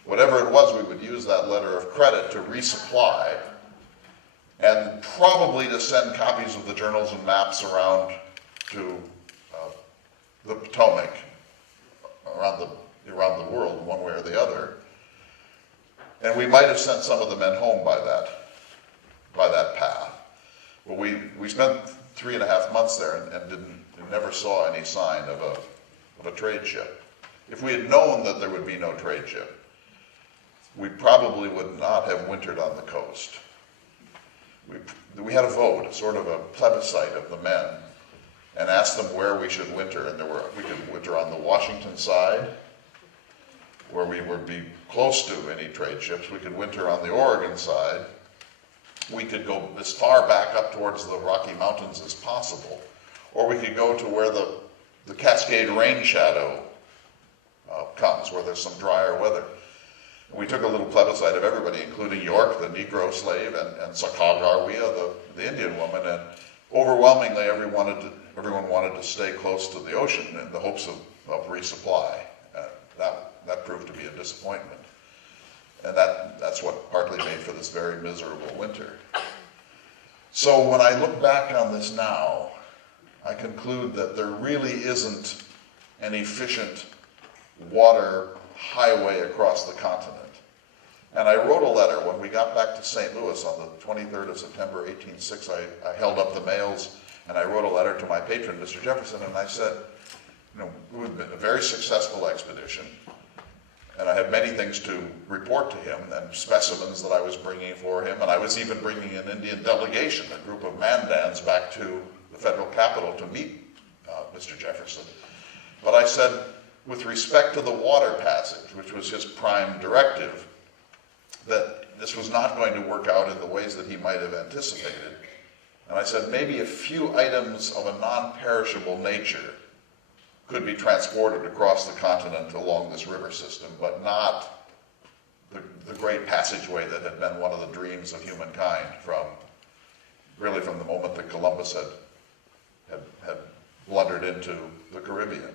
Whatever it was, we would use that letter of credit to resupply and probably to send copies of the journals and maps around to the Potomac, around the world, one way or the other. And we might have sent some of the men home by that path. But we spent 3.5 months there and never saw any sign of a trade ship. If we had known that there would be no trade ship, we probably would not have wintered on the coast. We had a vote, sort of a plebiscite of the men, and asked them where we should winter. And we could winter on the Washington side, where we would be close to any trade ships. We could winter on the Oregon side. We could go as far back up towards the Rocky Mountains as possible. Or we could go to where the Cascade rain shadow comes, where there's some drier weather. And we took a little plebiscite of everybody, including York, the Negro slave, and Sacagawea, the Indian woman, and overwhelmingly everyone wanted to stay close to the ocean in the hopes of resupply. That proved to be a disappointment. And that's what partly made for this very miserable winter. So when I look back on this now, I conclude that there really isn't an efficient water highway across the continent. And I wrote a letter when we got back to St. Louis on the 23rd of September, 1806. I held up the mails and I wrote a letter to my patron, Mr. Jefferson, and I said, we've been a very successful expedition. And I have many things to report to him and specimens that I was bringing for him. And I was even bringing an Indian delegation, a group of Mandans, back to the federal capital to meet Mr. Jefferson. But I said, with respect to the water passage, which was his prime directive, that this was not going to work out in the ways that he might have anticipated. And I said, maybe a few items of a non-perishable nature could be transported across the continent along this river system, but not the great passageway that had been one of the dreams of humankind from the moment that Columbus had blundered into the Caribbean.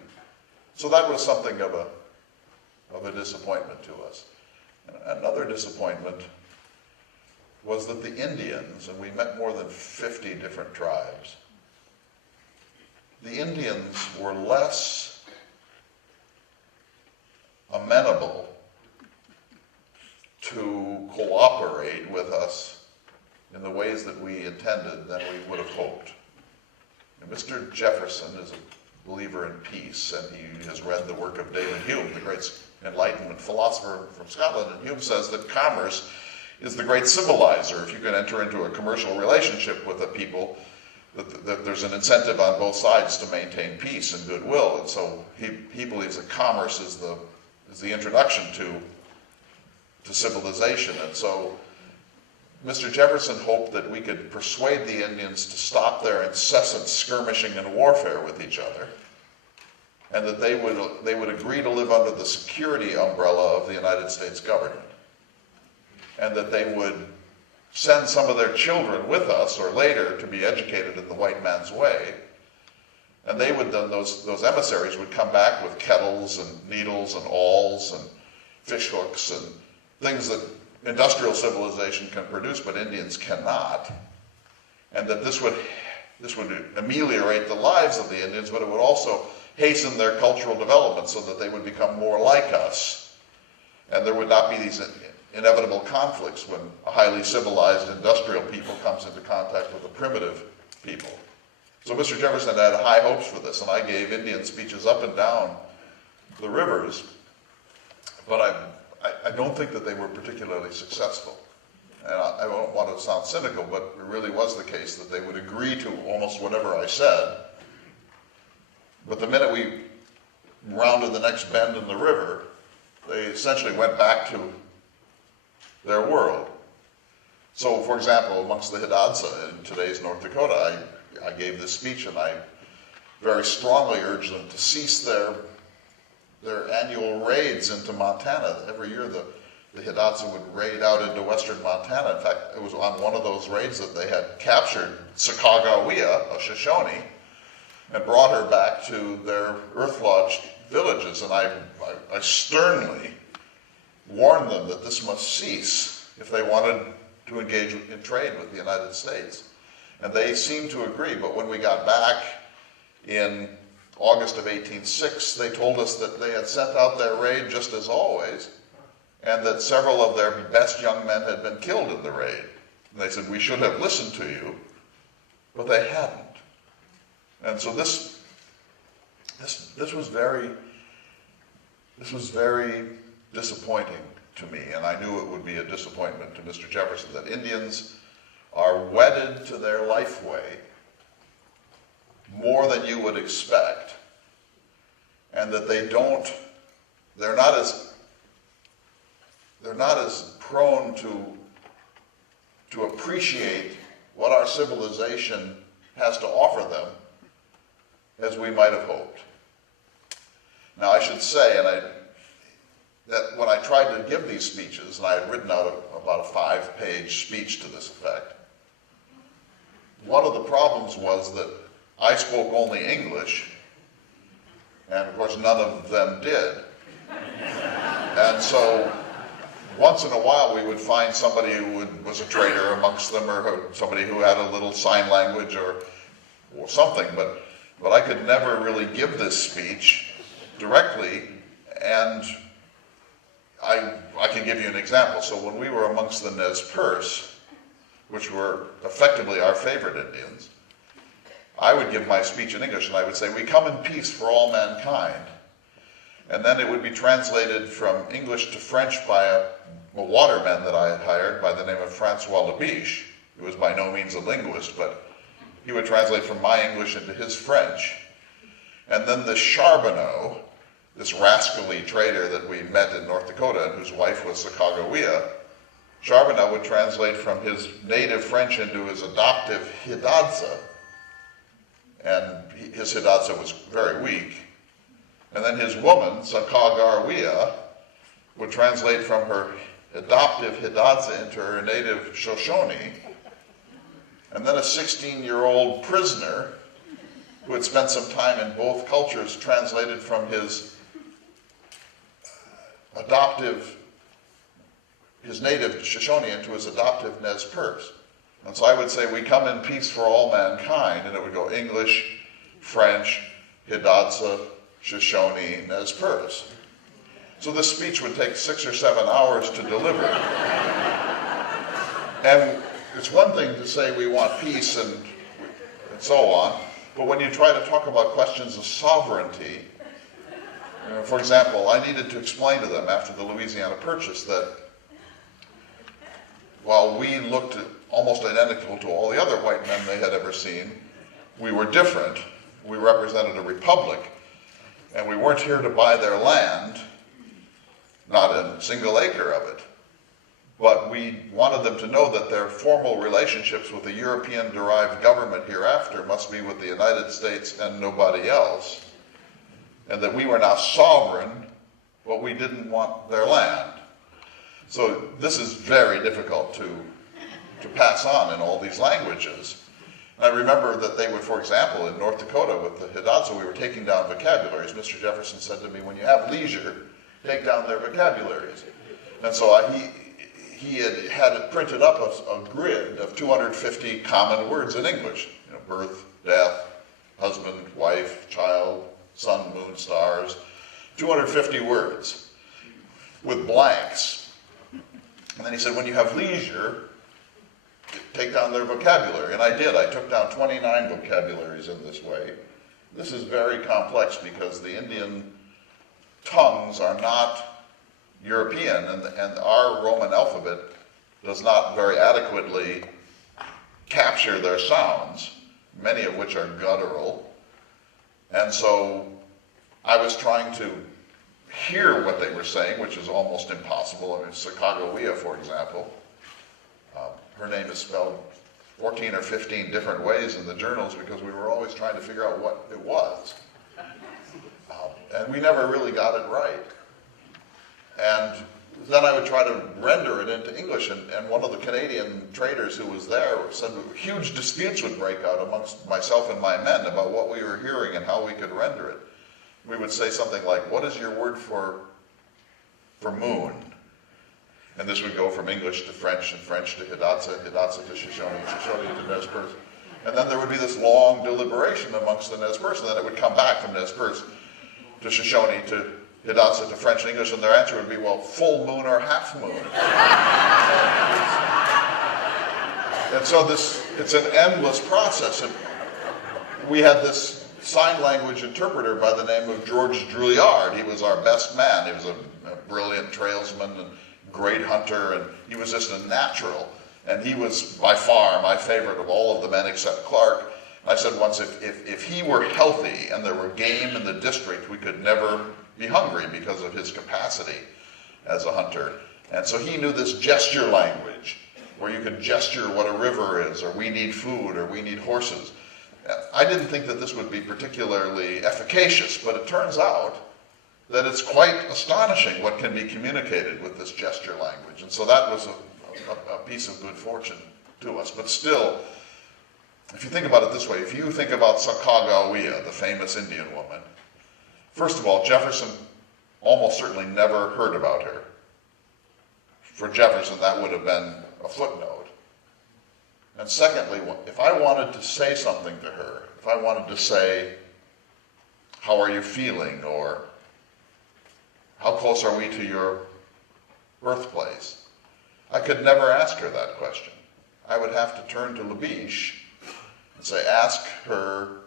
So that was something of a disappointment to us. And another disappointment was that the Indians, and we met more than 50 different tribes, the Indians were less amenable to cooperate with us in the ways that we intended than we would have hoped. And Mr. Jefferson is a believer in peace, and he has read the work of David Hume, the great Enlightenment philosopher from Scotland, and Hume says that commerce is the great civilizer. If you can enter into a commercial relationship with a people, that there's an incentive on both sides to maintain peace and goodwill. And so he believes that commerce is the introduction to civilization. And so Mr. Jefferson hoped that we could persuade the Indians to stop their incessant skirmishing and warfare with each other, and that they would agree to live under the security umbrella of the United States government, and that they would send some of their children with us, or later, to be educated in the white man's way. And they would then, those emissaries would come back with kettles and needles and awls and fish hooks and things that industrial civilization can produce, but Indians cannot. And that this would ameliorate the lives of the Indians, but it would also hasten their cultural development so that they would become more like us. And there would not be these inevitable conflicts when a highly civilized industrial people comes into contact with a primitive people. So Mr. Jefferson had high hopes for this, and I gave Indian speeches up and down the rivers, but I don't think that they were particularly successful. And I don't want to sound cynical, but it really was the case that they would agree to almost whatever I said. But the minute we rounded the next bend in the river, they essentially went back to their world. So, for example, amongst the Hidatsa in today's North Dakota, I gave this speech, and I very strongly urged them to cease their annual raids into Montana. Every year the Hidatsa would raid out into western Montana. In fact, it was on one of those raids that they had captured Sacagawea, a Shoshone, and brought her back to their earth-lodged villages. And I sternly warned them that this must cease if they wanted to engage in trade with the United States. And they seemed to agree, but when we got back in August of 1806, they told us that they had sent out their raid just as always, and that several of their best young men had been killed in the raid. And they said, we should have listened to you, but they hadn't. And so this was very disappointing to me, and I knew it would be a disappointment to Mr. Jefferson, that Indians are wedded to their life way more than you would expect, and that they're not as prone to appreciate what our civilization has to offer them as we might have hoped. Now I should say, that when I tried to give these speeches, and I had written out about a 5-page speech to this effect, one of the problems was that I spoke only English, and of course none of them did. And so once in a while we would find somebody who was a trader amongst them, or somebody who had a little sign language or something, but I could never really give this speech directly, and I can give you an example. So when we were amongst the Nez Perce, which were effectively our favorite Indians, I would give my speech in English and I would say, "We come in peace for all mankind." And then it would be translated from English to French by a waterman that I had hired by the name of Francois Labiche, who was by no means a linguist, but he would translate from my English into his French. And then the Charbonneau, this rascally trader that we met in North Dakota and whose wife was Sacagawea, Charbonneau would translate from his native French into his adoptive Hidatsa, and his Hidatsa was very weak. And then his woman, Sacagawea, would translate from her adoptive Hidatsa into her native Shoshone. And then a 16-year-old prisoner who had spent some time in both cultures translated from his native Shoshone into his adoptive Nez Perce. And so I would say, "We come in peace for all mankind," and it would go English, French, Hidatsa, Shoshone, Nez Perce. So this speech would take 6 or 7 hours to deliver. And it's one thing to say we want peace and so on, but when you try to talk about questions of sovereignty, for example, I needed to explain to them after the Louisiana Purchase that while we looked almost identical to all the other white men they had ever seen, we were different. We represented a republic, and we weren't here to buy their land, not a single acre of it. But we wanted them to know that their formal relationships with the European-derived government hereafter must be with the United States and nobody else, and that we were now sovereign, but we didn't want their land. So this is very difficult to pass on in all these languages. And I remember that they would, for example, in North Dakota with the Hidatsa, we were taking down vocabularies. Mr. Jefferson said to me, "When you have leisure, take down their vocabularies." And so he had it printed up a grid of 250 common words in English. Birth, death, husband, wife, child, sun, moon, stars. 250 words with blanks. And then he said, "When you have leisure, take down their vocabulary." And I did. I took down 29 vocabularies in this way. This is very complex because the Indian tongues are not European, and our Roman alphabet does not very adequately capture their sounds, many of which are guttural. And so I was trying to hear what they were saying, which is almost impossible. I mean, Sacagawea, for example, her name is spelled 14 or 15 different ways in the journals because we were always trying to figure out what it was. And we never really got it right. And then I would try to render it into English, and one of the Canadian traders who was there said huge disputes would break out amongst myself and my men about what we were hearing and how we could render it. We would say something like, "What is your word for moon?" And this would go from English to French, and French to Hidatsa, Hidatsa to Shoshone, Shoshone to Nez Perce. And then there would be this long deliberation amongst the Nez Perce, and then it would come back from Nez Perce to Shoshone to Hidatsa to French and English, and their answer would be, "Well, full moon or half moon?" And so it's an endless process. And we had this sign language interpreter by the name of George Drouillard. He was our best man. He was a brilliant trailsman and great hunter, and he was just a natural. And he was by far my favorite of all of the men except Clark. I said once, if he were healthy and there were game in the district, we could never be hungry because of his capacity as a hunter. And so he knew this gesture language, where you could gesture what a river is, or we need food, or we need horses. I didn't think that this would be particularly efficacious, but it turns out that it's quite astonishing what can be communicated with this gesture language. And so that was a piece of good fortune to us. But still, if you think about it this way, if you think about Sacagawea, the famous Indian woman, first of all, Jefferson almost certainly never heard about her. For Jefferson, that would have been a footnote. And secondly, if I wanted to say something to her, if I wanted to say, how are you feeling, or how close are we to your birthplace, I could never ask her that question. I would have to turn to Labiche and say, ask her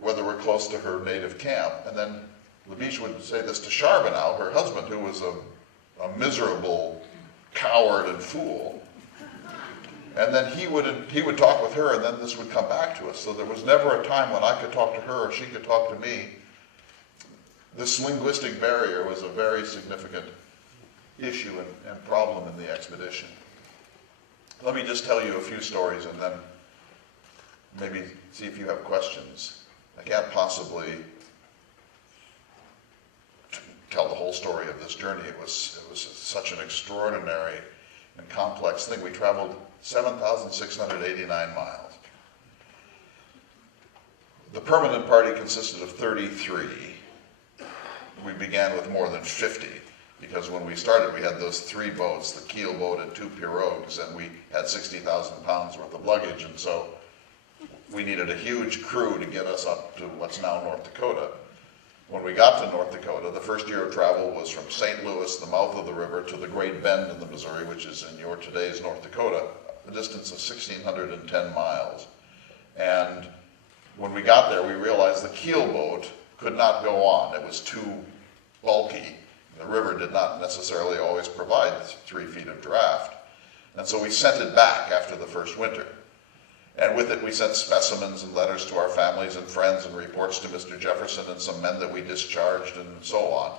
whether we're close to her native camp. And then Labiche would say this to Charbonneau, her husband, who was a miserable coward and fool. And then he would talk with her, and then this would come back to us. So there was never a time when I could talk to her or she could talk to me. This linguistic barrier was a very significant issue and problem in the expedition. Let me just tell you a few stories and then maybe see if you have questions. I can't possibly tell the whole story of this journey. It was such an extraordinary and complex thing. We traveled 7,689 miles. The permanent party consisted of 33. We began with more than 50, because when we started we had those 3 boats, the keel boat and 2 pirogues, and we had 60,000 pounds worth of luggage, and so we needed a huge crew to get us up to what's now North Dakota. When we got to North Dakota, the first year of travel was from St. Louis, the mouth of the river, to the Great Bend in the Missouri, which is in your today's North Dakota, a distance of 1,610 miles. And when we got there, we realized the keel boat could not go on. It was too bulky. The river did not necessarily always provide 3 feet of draft. And so we sent it back after the first winter. And with it, we sent specimens and letters to our families and friends and reports to Mr. Jefferson and some men that we discharged and so on.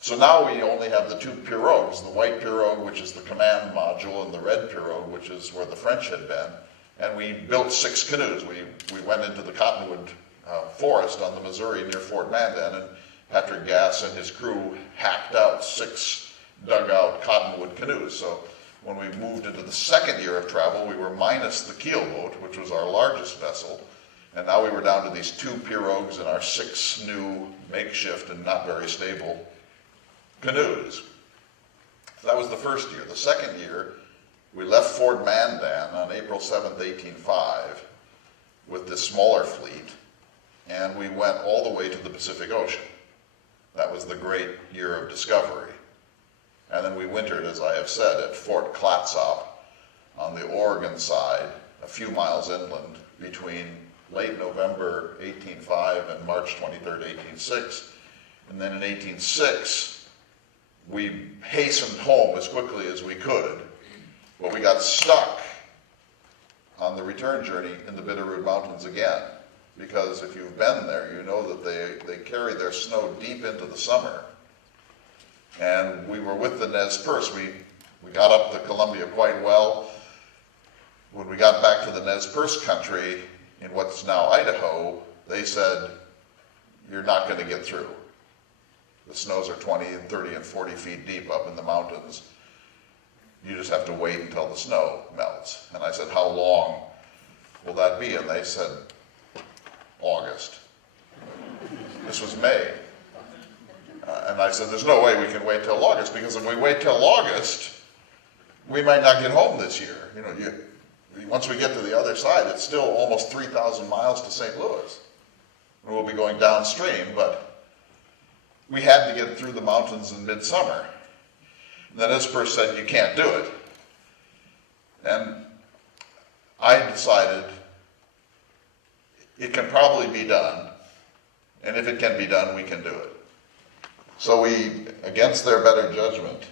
So now we only have the 2 pirogues, the white pirogue, which is the command module, and the red pirogue, which is where the French had been. And we built 6 canoes. We went into the cottonwood forest on the Missouri near Fort Mandan, and Patrick Gass and his crew hacked out 6 dugout cottonwood canoes. So when we moved into the second year of travel, we were minus the keel boat, which was our largest vessel, and now we were down to these 2 pirogues and our 6 new makeshift and not very stable canoes. That was the first year. The second year, we left Fort Mandan on April 7th, 1805, with this smaller fleet, and we went all the way to the Pacific Ocean. That was the great year of discovery. And then we wintered, as I have said, at Fort Clatsop on the Oregon side, a few miles inland, between late November 1805 and March 23rd, 1806. And then in 1806, we hastened home as quickly as we could, but we got stuck on the return journey in the Bitterroot Mountains again, because if you've been there, you know that they carry their snow deep into the summer. And we were with the Nez Perce. We got up the Columbia quite well. When we got back to the Nez Perce country in what's now Idaho, they said, you're not going to get through. The snows are 20 and 30 and 40 feet deep up in the mountains. You just have to wait until the snow melts. And I said, how long will that be? And they said, August. This was May. And I said, there's no way we can wait till August, because if we wait till August, we might not get home this year. You know, once we get to the other side, it's still almost 3,000 miles to St. Louis. And we'll be going downstream, but we had to get through the mountains in midsummer. And then Nez Perce said, you can't do it. And I decided it can probably be done, and if it can be done, we can do it. So we, against their better judgment,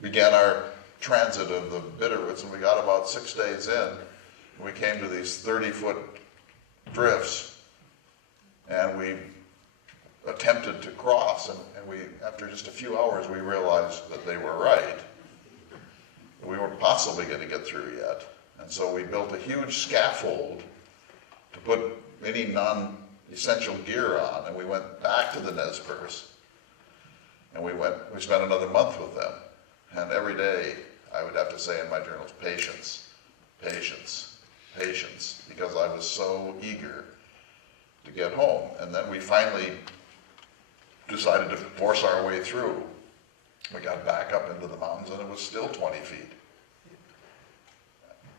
began our transit of the Bitterroots, and we got about 6 days in, and we came to these 30-foot drifts, and we attempted to cross, and we, after just a few hours, we realized that they were right. We weren't possibly going to get through yet, and so we built a huge scaffold to put any non-essential gear on, and we went back to the Nez Perce, and we spent another month with them. And every day, I would have to say in my journals, patience, patience, patience, because I was so eager to get home. And then we finally decided to force our way through. We got back up into the mountains and it was still 20 feet.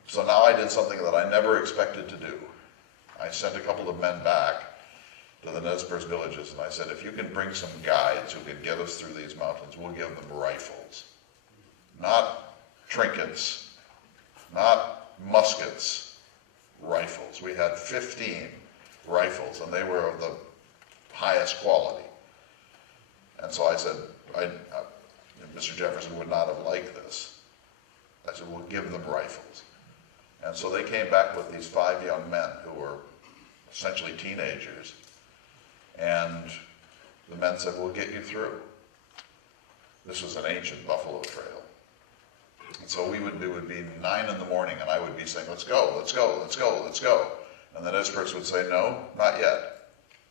So now I did something that I never expected to do. I sent a couple of men back to the Nez Perce villages and I said, if you can bring some guides who can get us through these mountains, we'll give them rifles. Not trinkets, not muskets, rifles. We had 15 rifles and they were of the highest quality. And so I said, Mr. Jefferson would not have liked this. I said, we'll give them rifles. And so they came back with these 5 young men who were essentially teenagers. And the men said, we'll get you through. This was an ancient buffalo trail. And so it would be 9 in the morning and I would be saying, let's go, let's go, let's go, let's go. And the Nez Perce would say, no, not yet.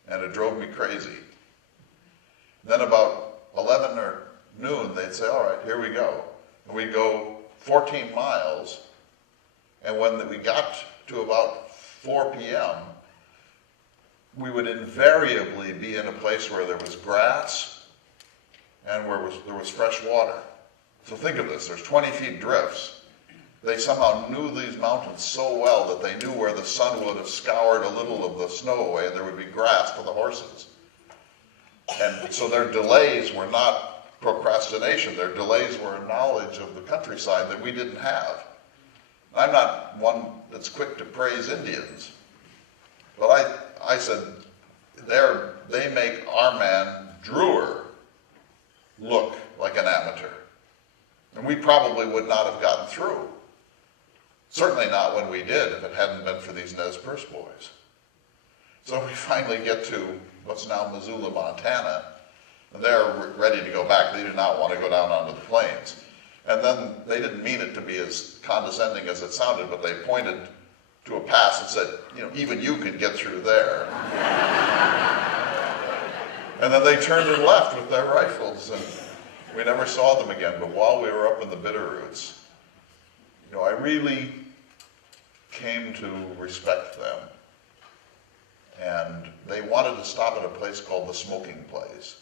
And it drove me crazy. Then about 11 or noon, they'd say, all right, here we go. And we'd go 14 miles. And when we got to about 4 p.m., we would invariably be in a place where there was grass and where there was fresh water. So think of this, there's 20 feet drifts. They somehow knew these mountains so well that they knew where the sun would have scoured a little of the snow away and there would be grass for the horses. And so their delays were not procrastination, their delays were knowledge of the countryside that we didn't have. I'm not one that's quick to praise Indians, but I said, they make our man Drewer look like an amateur. And we probably would not have gotten through. Certainly not when we did, if it hadn't been for these Nez Perce boys. So we finally get to what's now Missoula, Montana, and they're ready to go back. They do not want to go down onto the plains. And then they didn't mean it to be as condescending as it sounded, but they pointed to a pass and said, even you can get through there. And then they turned and left with their rifles, and we never saw them again. But while we were up in the Bitterroots, I really came to respect them. And they wanted to stop at a place called the Smoking Place.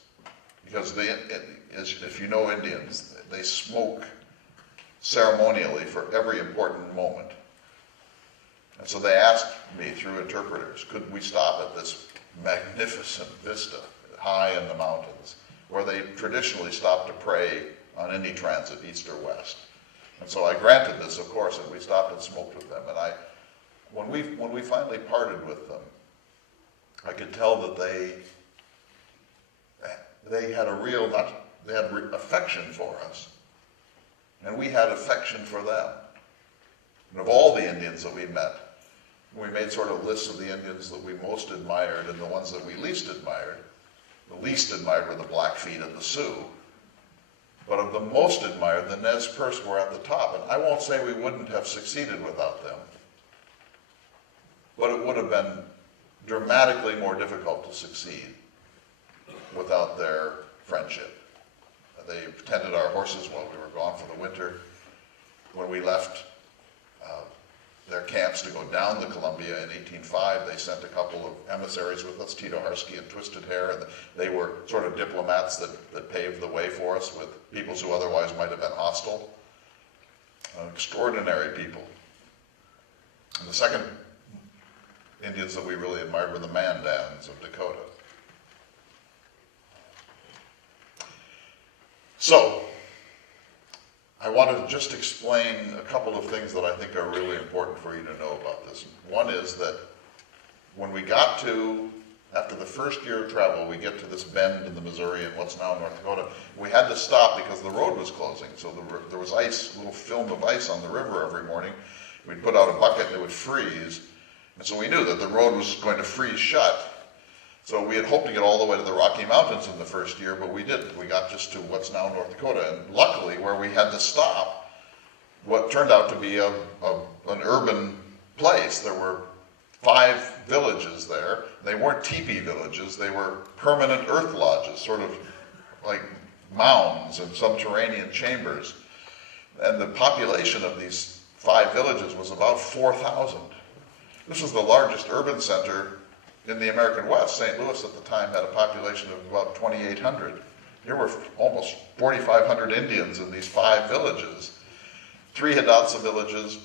Because if you know Indians, they smoke ceremonially for every important moment. And so they asked me through interpreters, could we stop at this magnificent vista high in the mountains, where they traditionally stop to pray on any transit, east or west. And so I granted this, of course, and we stopped and smoked with them. And when we finally parted with them, I could tell that they had they had affection for us, and we had affection for them. And of all the Indians that we met, we made sort of lists of the Indians that we most admired and the ones that we least admired. The least admired were the Blackfeet and the Sioux. But of the most admired, the Nez Perce were at the top. And I won't say we wouldn't have succeeded without them, but it would have been dramatically more difficult to succeed without their friendship. They tended our horses while we were gone for the winter. When we left their camps to go down the Columbia in 1805, they sent a couple of emissaries with us, Tito Harsky and Twisted Hair, and they were sort of diplomats that paved the way for us with peoples who otherwise might have been hostile. Extraordinary people. And the second Indians that we really admired were the Mandans of Dakota. So, I wanted to just explain a couple of things that I think are really important for you to know about this. One is that when we got to, after the first year of travel, we get to this bend in the Missouri in what's now North Dakota. We had to stop because the road was closing. So there was ice, a little film of ice on the river every morning. We'd put out a bucket and it would freeze. And so we knew that the road was going to freeze shut. So we had hoped to get all the way to the Rocky Mountains in the first year, but we didn't. We got just to what's now North Dakota. And luckily, where we had to stop, what turned out to be an urban place. There were 5 villages there. They weren't teepee villages. They were permanent earth lodges, sort of like mounds and subterranean chambers. And the population of these 5 villages was about 4,000. This was the largest urban center in the American West. St. Louis at the time had a population of about 2,800. There were almost 4,500 Indians in these 5 villages, 3 Hidatsa villages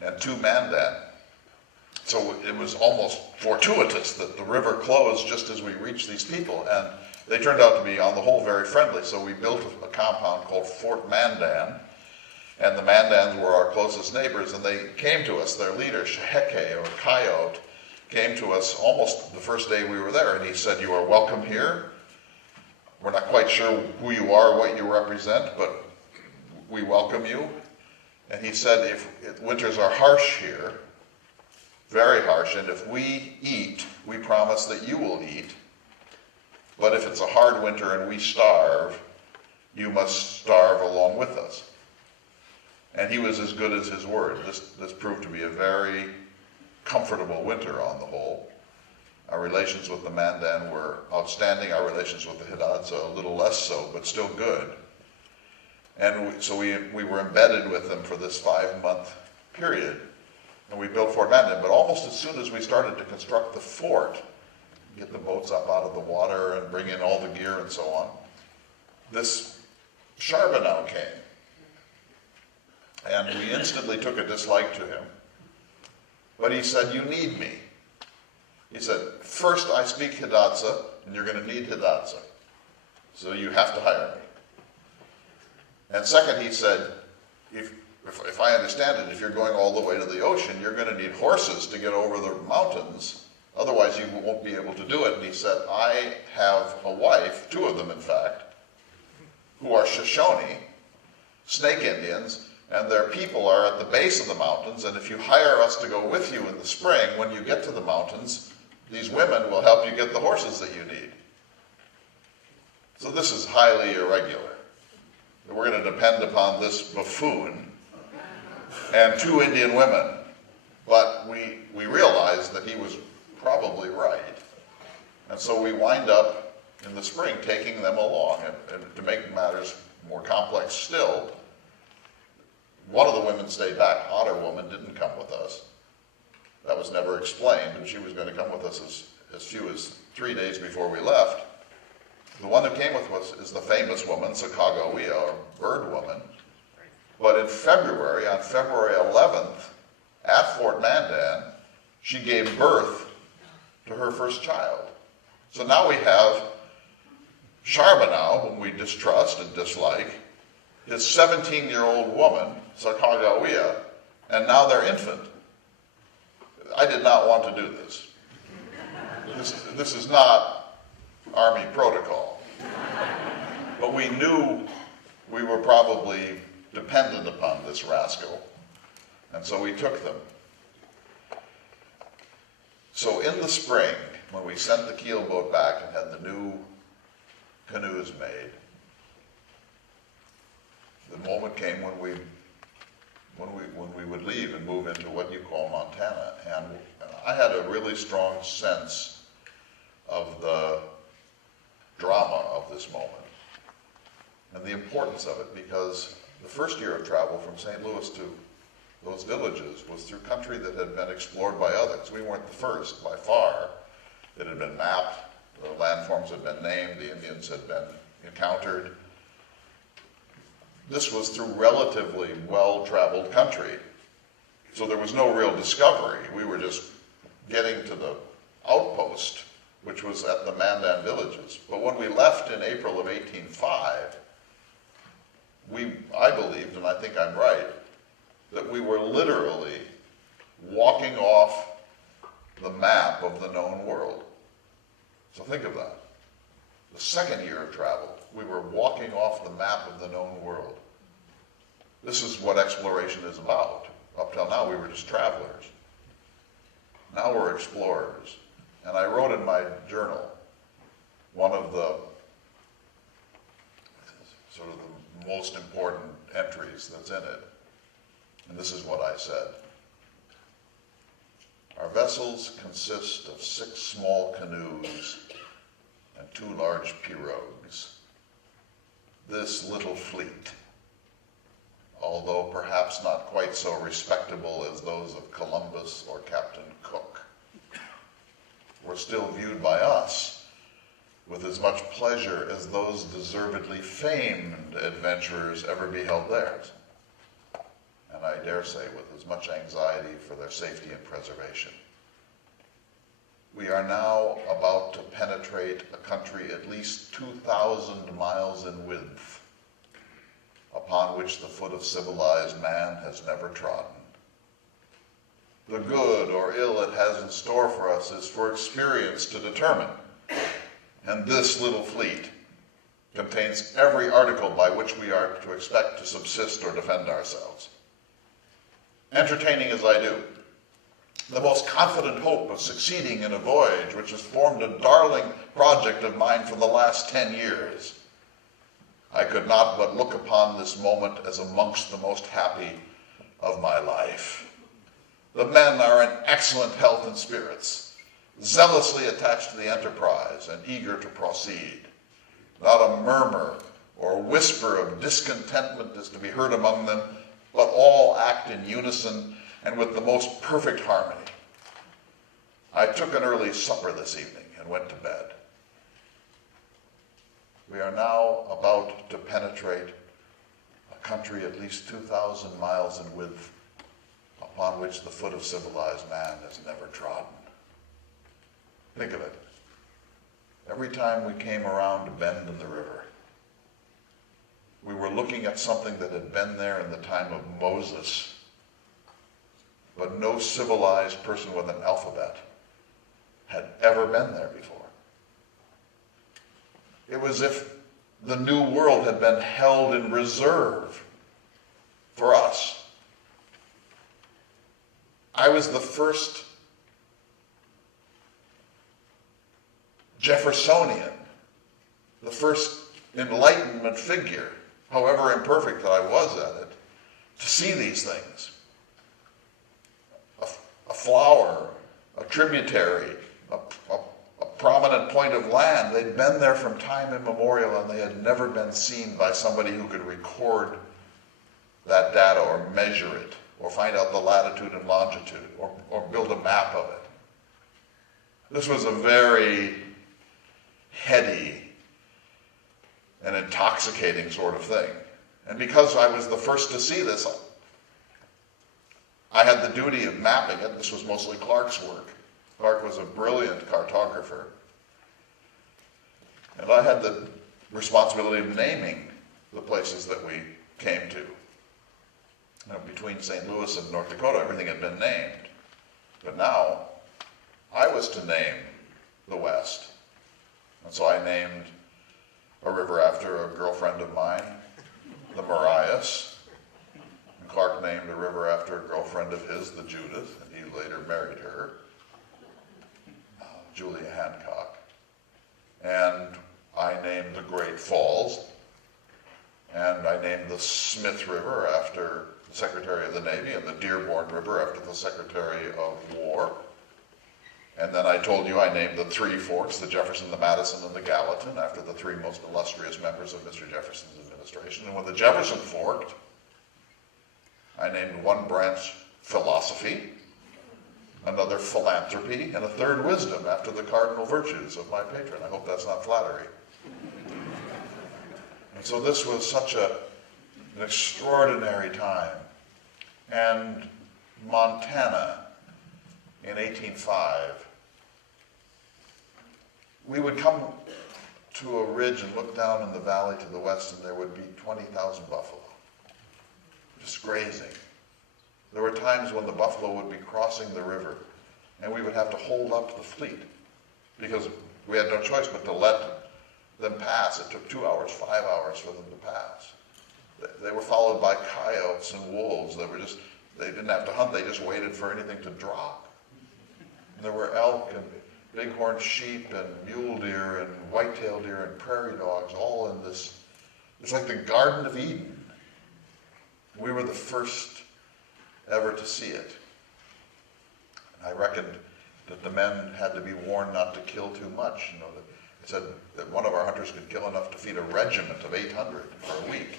and 2 Mandan. So it was almost fortuitous that the river closed just as we reached these people, and they turned out to be, on the whole, very friendly. So we built a compound called Fort Mandan, and the Mandans were our closest neighbors, and they came to us. Their leader, Sheheke, or Coyote, came to us almost the first day we were there, and he said, "You are welcome here. We're not quite sure who you are, what you represent, but we welcome you." And he said, if winters are harsh here, very harsh, and if we eat, we promise that you will eat. But if it's a hard winter and we starve, you must starve along with us. And he was as good as his word. This proved to be a very comfortable winter on the whole. Our relations with the Mandan were outstanding. Our relations with the Hidatsa a little less so, but still good. And so we were embedded with them for this 5-month period. And we built Fort Mandan, but almost as soon as we started to construct the fort, get the boats up out of the water and bring in all the gear and so on, this Charbonneau came. And we instantly took a dislike to him. But he said, "You need me." He said, "First, I speak Hidatsa, and you're going to need Hidatsa. So you have to hire me." And second, he said, if I understand it, if you're going all the way to the ocean, you're going to need horses to get over the mountains. Otherwise, you won't be able to do it. And he said, "I have a wife, 2 of them in fact, who are Shoshone, Snake Indians, and their people are at the base of the mountains, and if you hire us to go with you in the spring, when you get to the mountains, these women will help you get the horses that you need." So this is highly irregular. We're going to depend upon this buffoon and 2 Indian women. But we realized that he was probably right. And so we wind up in the spring taking them along. And to make matters more complex still, one of the women stayed back. Otter woman didn't come with us. That was never explained, and she was going to come with us as few as 3 days before we left. The one who came with us is the famous woman, Sacagawea, or Bird Woman. But in February, on February 11th, at Fort Mandan, she gave birth to her first child. So now we have Charbonneau, whom we distrust and dislike, his 17-year-old woman, Sacagawea, and now their infant. I did not want to do this. This is not Army protocol. But we knew we were probably dependent upon this rascal, and so we took them. So in the spring, when we sent the keel boat back and had the new canoes made, the moment came when we would leave and move into what you call Montana. And I had a really strong sense of the drama of this moment and the importance of it, because the first year of travel from St. Louis to those villages was through country that had been explored by others. We weren't the first by far. It had been mapped, the landforms had been named, the Indians had been encountered. This was through relatively well-traveled country, so there was no real discovery. We were just getting to the outpost, which was at the Mandan villages. But when we left in April of 1805, I believed, and I think I'm right, that we were literally walking off the map of the known world. So think of that. The second year of travel, we were walking off the map of the known world. This is what exploration is about. Up till now, we were just travelers. Now we're explorers. And I wrote in my journal one of the sort of the most important entries that's in it. And this is what I said. Our vessels consist of 6 small canoes and 2 large pirogues. This little fleet. although perhaps not quite so respectable as those of Columbus or Captain Cook, were still viewed by us with as much pleasure as those deservedly famed adventurers ever beheld theirs, and I dare say with as much anxiety for their safety and preservation. We are now about to penetrate a country at least 2,000 miles in width, upon which the foot of civilized man has never trodden. The good or ill it has in store for us is for experience to determine, and this little fleet contains every article by which we are to expect to subsist or defend ourselves. Entertaining as I do, the most confident hope of succeeding in a voyage which has formed a darling project of mine for the last 10 years, I could not but look upon this moment as amongst the most happy of my life. The men are in excellent health and spirits, zealously attached to the enterprise and eager to proceed. Not a murmur or whisper of discontentment is to be heard among them, but all act in unison and with the most perfect harmony. I took an early supper this evening and went to bed. We are now about to penetrate a country at least 2,000 miles in width, upon which the foot of civilized man has never trodden. Think of it. Every time we came around a bend in the river, we were looking at something that had been there in the time of Moses, but no civilized person with an alphabet had ever been there before. It was as if the new world had been held in reserve for us. I was the first Jeffersonian, the first Enlightenment figure, however imperfect that I was at it, to see these things. A flower, a tributary, a prominent point of land. They'd been there from time immemorial, and they had never been seen by somebody who could record that data or measure it, or find out the latitude and longitude, or build a map of it. This was a very heady and intoxicating sort of thing. And because I was the first to see this, I had the duty of mapping it. This was mostly Clark's work. Clark was a brilliant cartographer. And I had the responsibility of naming the places that we came to. You know, between St. Louis and North Dakota, everything had been named. But now, I was to name the West. And so I named a river after a girlfriend of mine, the Marias. And Clark named a river after a girlfriend of his, the Judith, and he later married her, Julia Hancock. And I named the Great Falls, and I named the Smith River after the Secretary of the Navy, and the Dearborn River after the Secretary of War. And then I told you I named the three forks, the Jefferson, the Madison, and the Gallatin, after the three most illustrious members of Mr. Jefferson's administration. And when the Jefferson forked, I named one branch philosophy, another philanthropy, and a third wisdom, after the cardinal virtues of my patron. I hope that's not flattery. And so this was such an extraordinary time. And Montana, in 1805, we would come to a ridge and look down in the valley to the west, and there would be 20,000 buffalo, just grazing. There were times when the buffalo would be crossing the river, and we would have to hold up the fleet, because we had no choice but to let them pass. It took 2 hours, 5 hours for them to pass. They were followed by coyotes and wolves. They didn't have to hunt, they just waited for anything to drop. And there were elk and bighorn sheep and mule deer and white-tailed deer and prairie dogs, all in this. It's like the Garden of Eden. We were the first ever to see it. And I reckoned that the men had to be warned not to kill too much. You know, it said that one of our hunters could kill enough to feed a regiment of 800 for a week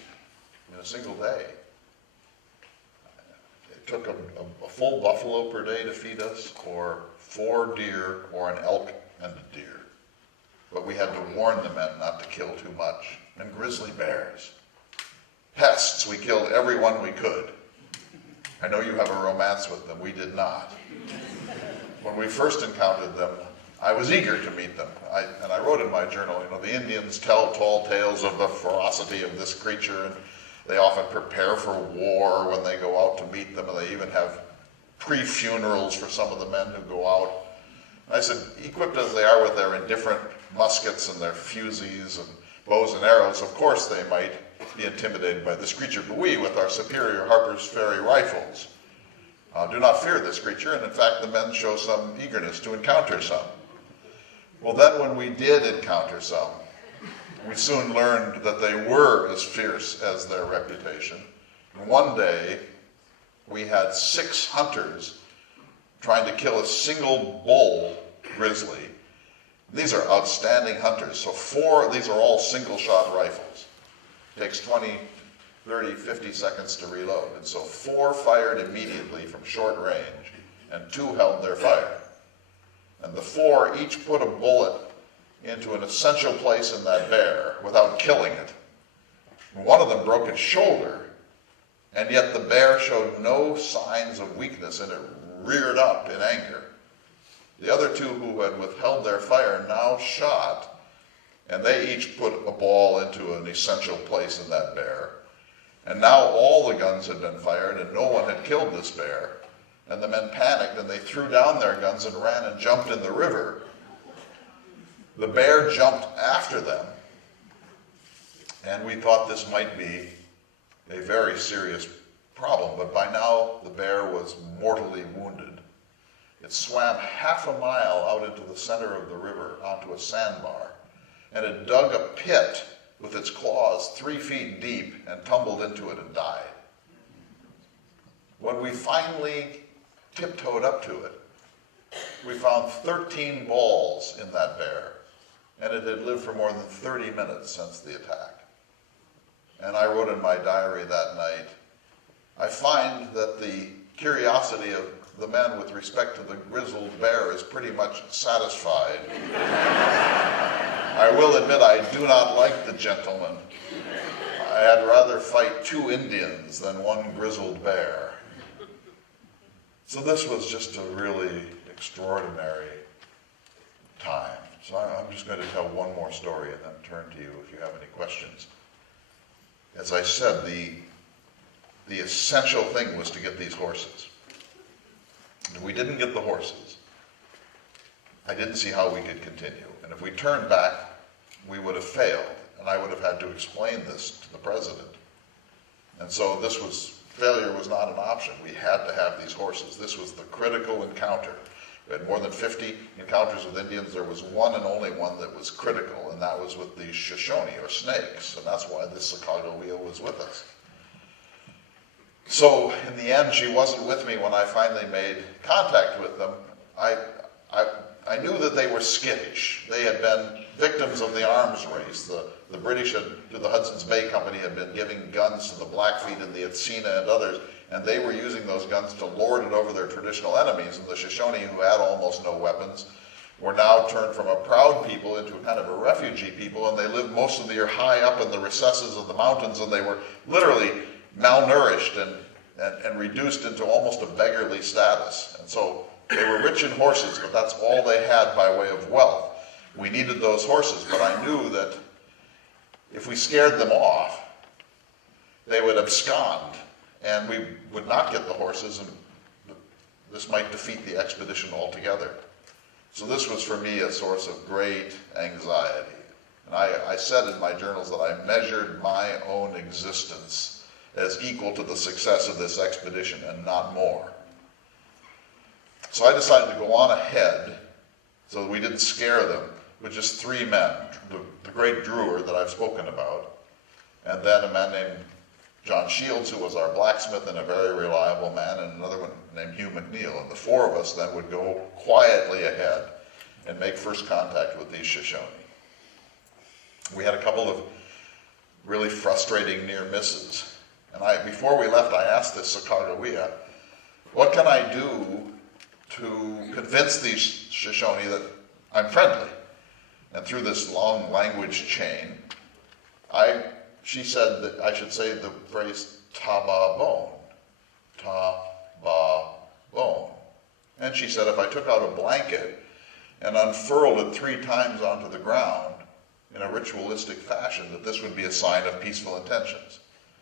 in a single day. took a full buffalo per day to feed us, or 4 deer, or an elk and a deer. But we had to warn the men not to kill too much. And grizzly bears. Pests, we killed every one we could. I know you have a romance with them, we did not. When we first encountered them, I was eager to meet them. And I wrote in my journal, the Indians tell tall tales of the ferocity of this creature, and they often prepare for war when they go out to meet them, and they even have pre-funerals for some of the men who go out. I said, equipped as they are with their indifferent muskets and their fusees and bows and arrows, of course they might be intimidated by this creature, but we, with our superior Harper's Ferry rifles, do not fear this creature, and in fact the men show some eagerness to encounter some. Well, then when we did encounter some, we soon learned that they were as fierce as their reputation. And one day, we had 6 hunters trying to kill a single bull grizzly. These are outstanding hunters. So these are all single-shot rifles. It takes 20, 30, 50 seconds to reload. And so 4 fired immediately from short range, and 2 held their fire. And the 4 each put a bullet into an essential place in that bear without killing it. And one of them broke its shoulder, and yet the bear showed no signs of weakness, and it reared up in anger. The other 2 who had withheld their fire now shot, and they each put a ball into an essential place in that bear. And now all the guns had been fired, and no one had killed this bear. And the men panicked, and they threw down their guns and ran and jumped in the river. The bear jumped after them, and we thought this might be a very serious problem, but by now the bear was mortally wounded. It swam half a mile out into the center of the river onto a sandbar, and it dug a pit with its claws 3 feet deep and tumbled into it and died. When we finally tiptoed up to it, we found 13 balls in that bear, and it had lived for more than 30 minutes since the attack. And I wrote in my diary that night, I find that the curiosity of the men with respect to the grizzled bear is pretty much satisfied. I will admit I do not like the gentleman. I had rather fight 2 Indians than 1 grizzled bear. So this was just a really extraordinary time. So I'm just going to tell one more story and then turn to you if you have any questions. As I said, the essential thing was to get these horses. If we didn't get the horses, I didn't see how we could continue. And if we turned back, we would have failed. And I would have had to explain this to the president. And so failure was not an option. We had to have these horses. This was the critical encounter. We had more than 50 encounters with Indians. There was one and only one that was critical, and that was with the Shoshone, or snakes. And that's why this Sacagawea was with us. So in the end, she wasn't with me when I finally made contact with them. I knew that they were skittish. They had been victims of the arms race. The British through the Hudson's Bay Company had been giving guns to the Blackfeet and the Atsina and others, and they were using those guns to lord it over their traditional enemies. And the Shoshone, who had almost no weapons, were now turned from a proud people into a kind of a refugee people, and they lived most of the year high up in the recesses of the mountains, and they were literally malnourished and reduced into almost a beggarly status. And so they were rich in horses, but that's all they had by way of wealth. We needed those horses, but I knew that if we scared them off, they would abscond, and we would not get the horses, and this might defeat the expedition altogether. So this was for me a source of great anxiety. And I said in my journals that I measured my own existence as equal to the success of this expedition and not more. So I decided to go on ahead so that we didn't scare them with just 3 men, the great Drewer that I've spoken about, and then a man named John Shields, who was our blacksmith and a very reliable man, and another one named Hugh McNeil. And the 4 of us then would go quietly ahead and make first contact with these Shoshone. We had a couple of really frustrating near misses. And before we left, I asked this Sacagawea, what can I do to convince these Shoshone that I'm friendly? And through this long language chain, she said that I should say the phrase ta-ba-bone, ta-ba-bone. And she said if I took out a blanket and unfurled it 3 times onto the ground in a ritualistic fashion, that this would be a sign of peaceful intentions.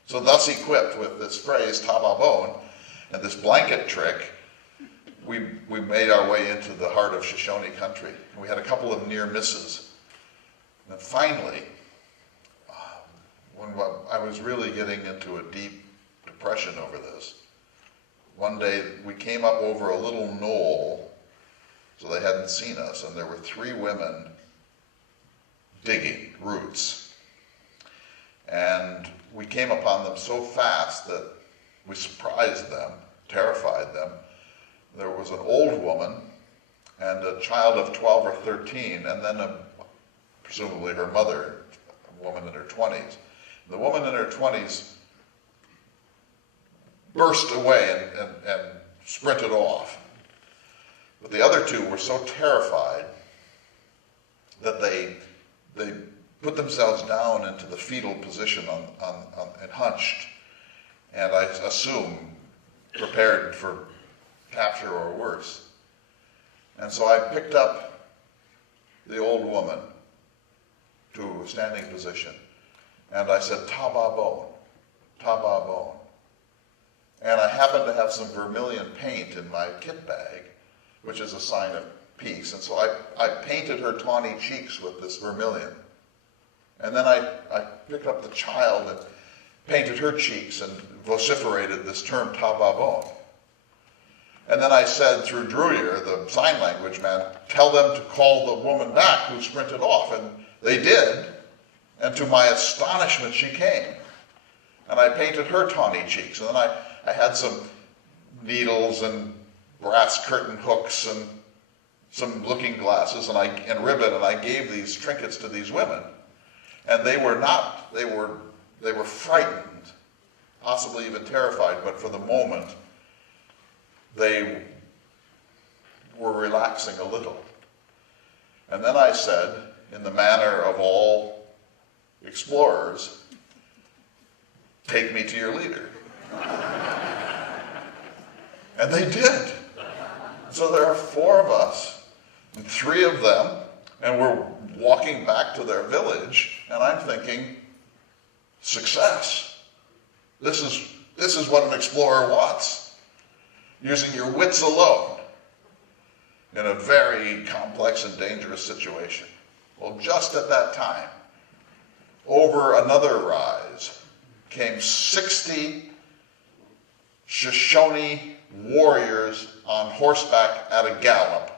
So thus equipped with this phrase, ta-ba-bone, and this blanket trick, we made our way into the heart of Shoshone country. And we had a couple of near misses. And finally, when I was really getting into a deep depression over this, one day we came up over a little knoll, so they hadn't seen us, and there were 3 women digging roots. And we came upon them so fast that we surprised them, terrified them. There was an old woman and a child of 12 or 13, and then presumably her mother, a woman in her 20s. The woman in her 20s burst away and sprinted off. But the other 2 were so terrified that they put themselves down into the fetal position and hunched, and I assume prepared for capture or worse. And so I picked up the old woman to a standing position, and I said, ta-ba-bone, ta-ba-bone. And I happened to have some vermilion paint in my kit bag, which is a sign of peace. And so I painted her tawny cheeks with this vermilion. And then I picked up the child and painted her cheeks and vociferated this term, ta-ba-bone. And then I said through Druyer, the sign language man, tell them to call the woman back who sprinted off. And they did. And to my astonishment, she came. And I painted her tawny cheeks. And then I had some needles and brass curtain hooks and some looking glasses and ribbon, and I gave these trinkets to these women. And they were frightened, possibly even terrified, but for the moment, they were relaxing a little. And then I said, in the manner of all explorers, take me to your leader. And they did. So there are 4 of us, and 3 of them, and we're walking back to their village, and I'm thinking, success. This is what an explorer wants. Using your wits alone in a very complex and dangerous situation. Well, just at that time, over another rise, came 60 Shoshone warriors on horseback at a gallop,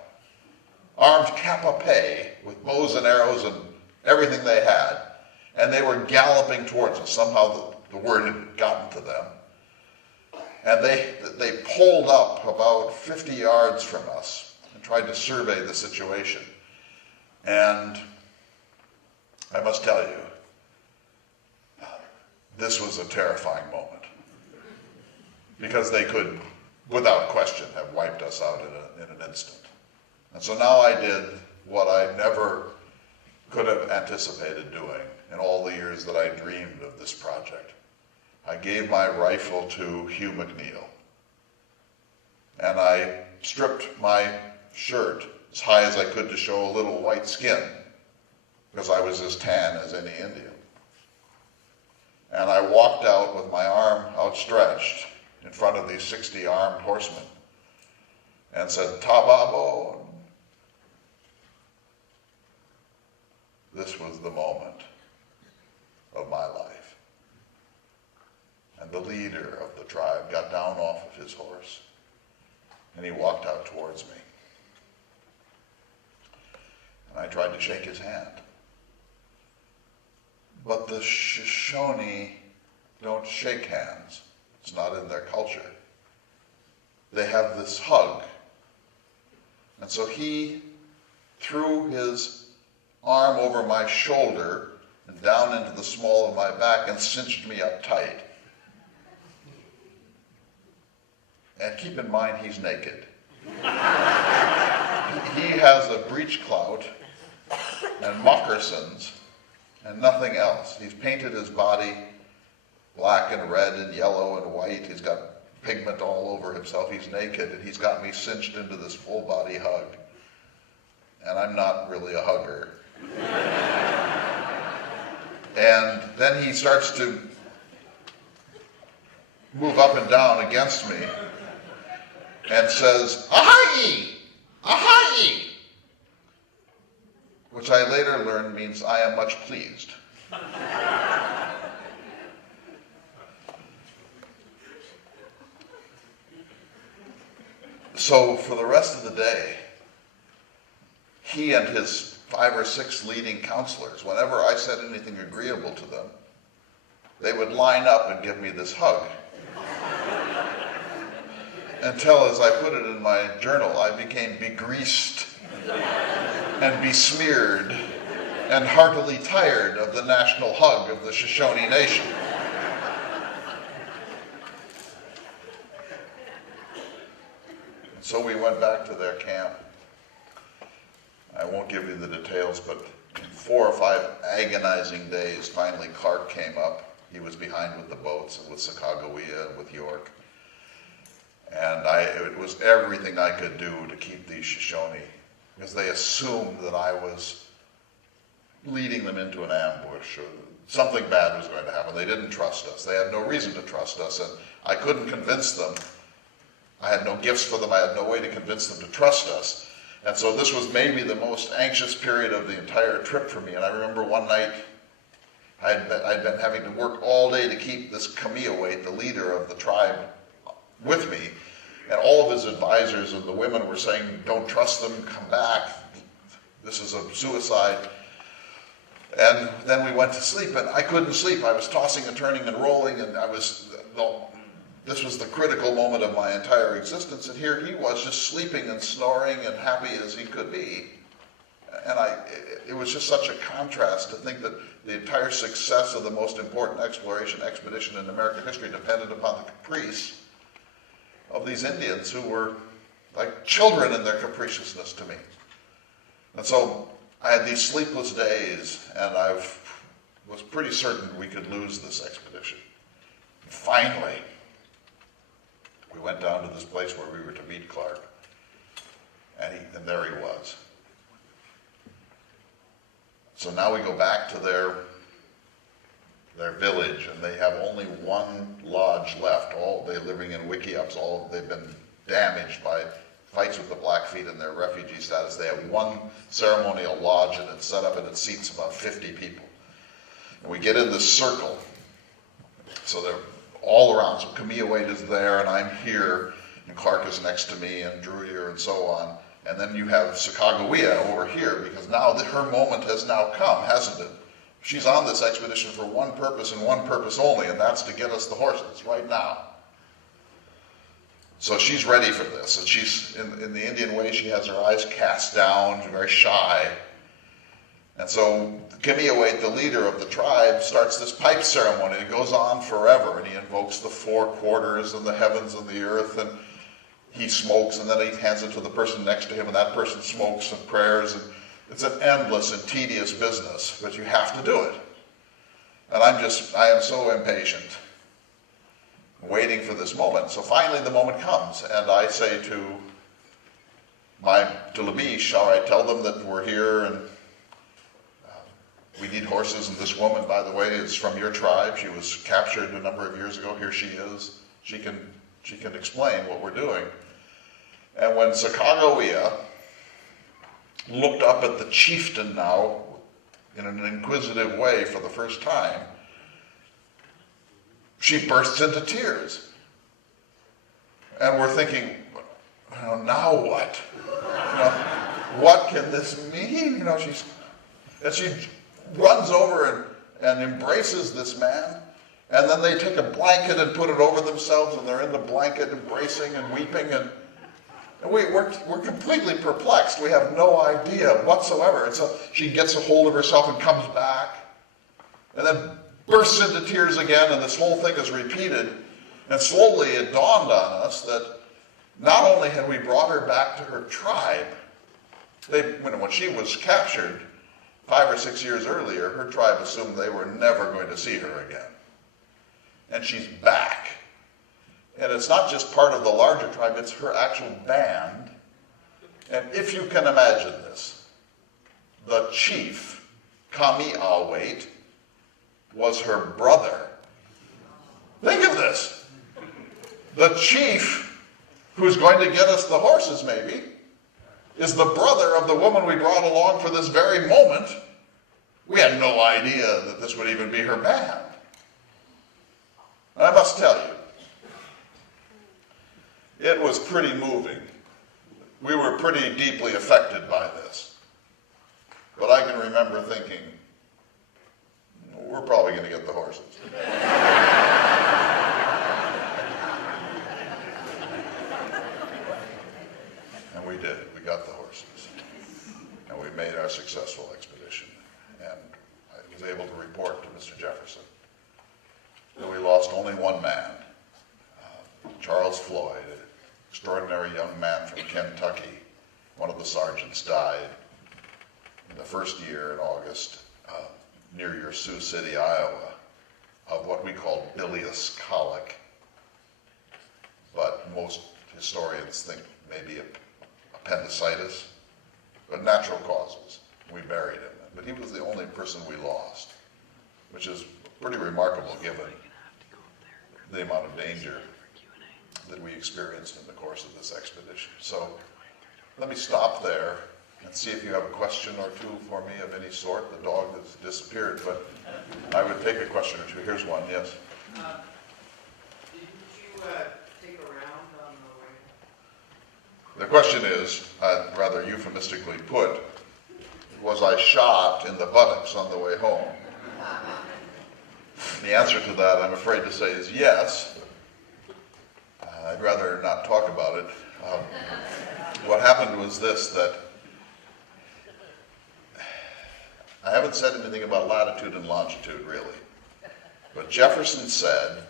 armed cap a pie with bows and arrows and everything they had, and they were galloping towards us. Somehow the word had gotten to them. And they pulled up about 50 yards from us and tried to survey the situation. And I must tell you, this was a terrifying moment. Because they could, without question, have wiped us out in an instant. And so now I did what I never could have anticipated doing in all the years that I dreamed of this project. I gave my rifle to Hugh McNeil. And I stripped my shirt as high as I could to show a little white skin, because I was as tan as any Indian. And I walked out with my arm outstretched in front of these 60 armed horsemen and said, "Ta-ba-bone." This was the moment of my life. And the leader of the tribe got down off of his horse and he walked out towards me. And I tried to shake his hand. But the Shoshone don't shake hands. It's not in their culture. They have this hug. And so he threw his arm over my shoulder and down into the small of my back and cinched me up tight. And keep in mind, he's naked. He has a breech clout and moccasins and nothing else. He's painted his body black and red and yellow and white. He's got pigment all over himself. He's naked, and he's got me cinched into this full body hug. And I'm not really a hugger. And then he starts to move up and down against me and says, "Ahai! Ahai!" which I later learned means "I am much pleased." So for the rest of the day, he and his 5 or 6 leading counselors, whenever I said anything agreeable to them, they would line up and give me this hug. Until, as I put it in my journal, I became begreased and besmeared and heartily tired of the national hug of the Shoshone Nation. So we went back to their camp. I won't give you the details, but in 4 or 5 agonizing days, finally Clark came up. He was behind with the boats and with Sacagawea and with York. And it was everything I could do to keep these Shoshone, because they assumed that I was leading them into an ambush or something bad was going to happen. They didn't trust us. They had no reason to trust us, and I couldn't convince them. I had no gifts for them. I had no way to convince them to trust us. And so this was maybe the most anxious period of the entire trip for me. And I remember one night I'd been having to work all day to keep this Kamiawait, the leader of the tribe, with me. And all of his advisors and the women were saying, "Don't trust them, come back. This is a suicide." And then we went to sleep, and I couldn't sleep. I was tossing and turning and rolling, and this was the critical moment of my entire existence, and here he was just sleeping and snoring and happy as he could be. And it was just such a contrast to think that the entire success of the most important exploration expedition in American history depended upon the caprice of these Indians who were like children in their capriciousness to me. And so I had these sleepless days, and I was pretty certain we could lose this expedition. Finally, we went down to this place where we were to meet Clark, and there he was. So now we go back to their village, and they have only one lodge left. They're living in wickiups. They've been damaged by fights with the Blackfeet and their refugee status. They have one ceremonial lodge, and it's set up, and it seats about 50 people. And we get in this circle, so they're all around. So Kamiawait is there, and I'm here, and Clark is next to me, and Druyer, and so on. And then you have Sacagawea over here, because now her moment has now come, hasn't it? She's on this expedition for one purpose and one purpose only, and that's to get us the horses right now. So she's ready for this, and she's, in the Indian way, she has her eyes cast down, very shy. And so Kamiawait, the leader of the tribe, starts this pipe ceremony. It goes on forever, and he invokes the 4 quarters and the heavens and the earth, and he smokes, and then he hands it to the person next to him, and that person smokes and prayers, and it's an endless and tedious business, but you have to do it. And I am so impatient, waiting for this moment. So finally the moment comes, and I say to Labiche, all right, tell them that we're here, and we need horses, and this woman, by the way, is from your tribe. She was captured a number of years ago. Here she is. She can explain what we're doing. And when Sacagawea looked up at the chieftain now in an inquisitive way for the first time, she bursts into tears. And we're thinking, now what? What can this mean? She runs over and embraces this man, and then they take a blanket and put it over themselves, and they're in the blanket embracing and weeping, and we're completely perplexed. We have no idea whatsoever. And so she gets a hold of herself and comes back, and then bursts into tears again, and this whole thing is repeated. And slowly it dawned on us that not only had we brought her back to her tribe, when she was captured 5 or 6 years earlier, her tribe assumed they were never going to see her again. And she's back. And it's not just part of the larger tribe, it's her actual band. And if you can imagine this, the chief, Kamiawait, was her brother. Think of this. The chief, who's going to get us the horses maybe, is the brother of the woman we brought along for this very moment. We had no idea that this would even be her band. And I must tell you, it was pretty moving. We were pretty deeply affected by this. But I can remember thinking, we're probably going to get the horses. And we did. We got the horses. And we made our successful expedition. And I was able to report to Mr. Jefferson that we lost only one man, Charles Floyd, an extraordinary young man from Kentucky. One of the sergeants died in the first year in August near your Sioux City, Iowa, of what we call bilious colic. But most historians think maybe appendicitis, but natural causes. We buried him. But he was the only person we lost, which is pretty remarkable given the amount of danger that we experienced in the course of this expedition. So let me stop there and see if you have a question or two for me of any sort. The dog has disappeared, but I would take a question or two. Here's one, yes. Did you take a round on the way? The question is, rather euphemistically put, was I shot in the buttocks on the way home? The answer to that, I'm afraid to say, is yes. I'd rather not talk about it. What happened was this, that I haven't said anything about latitude and longitude, really. But Jefferson said,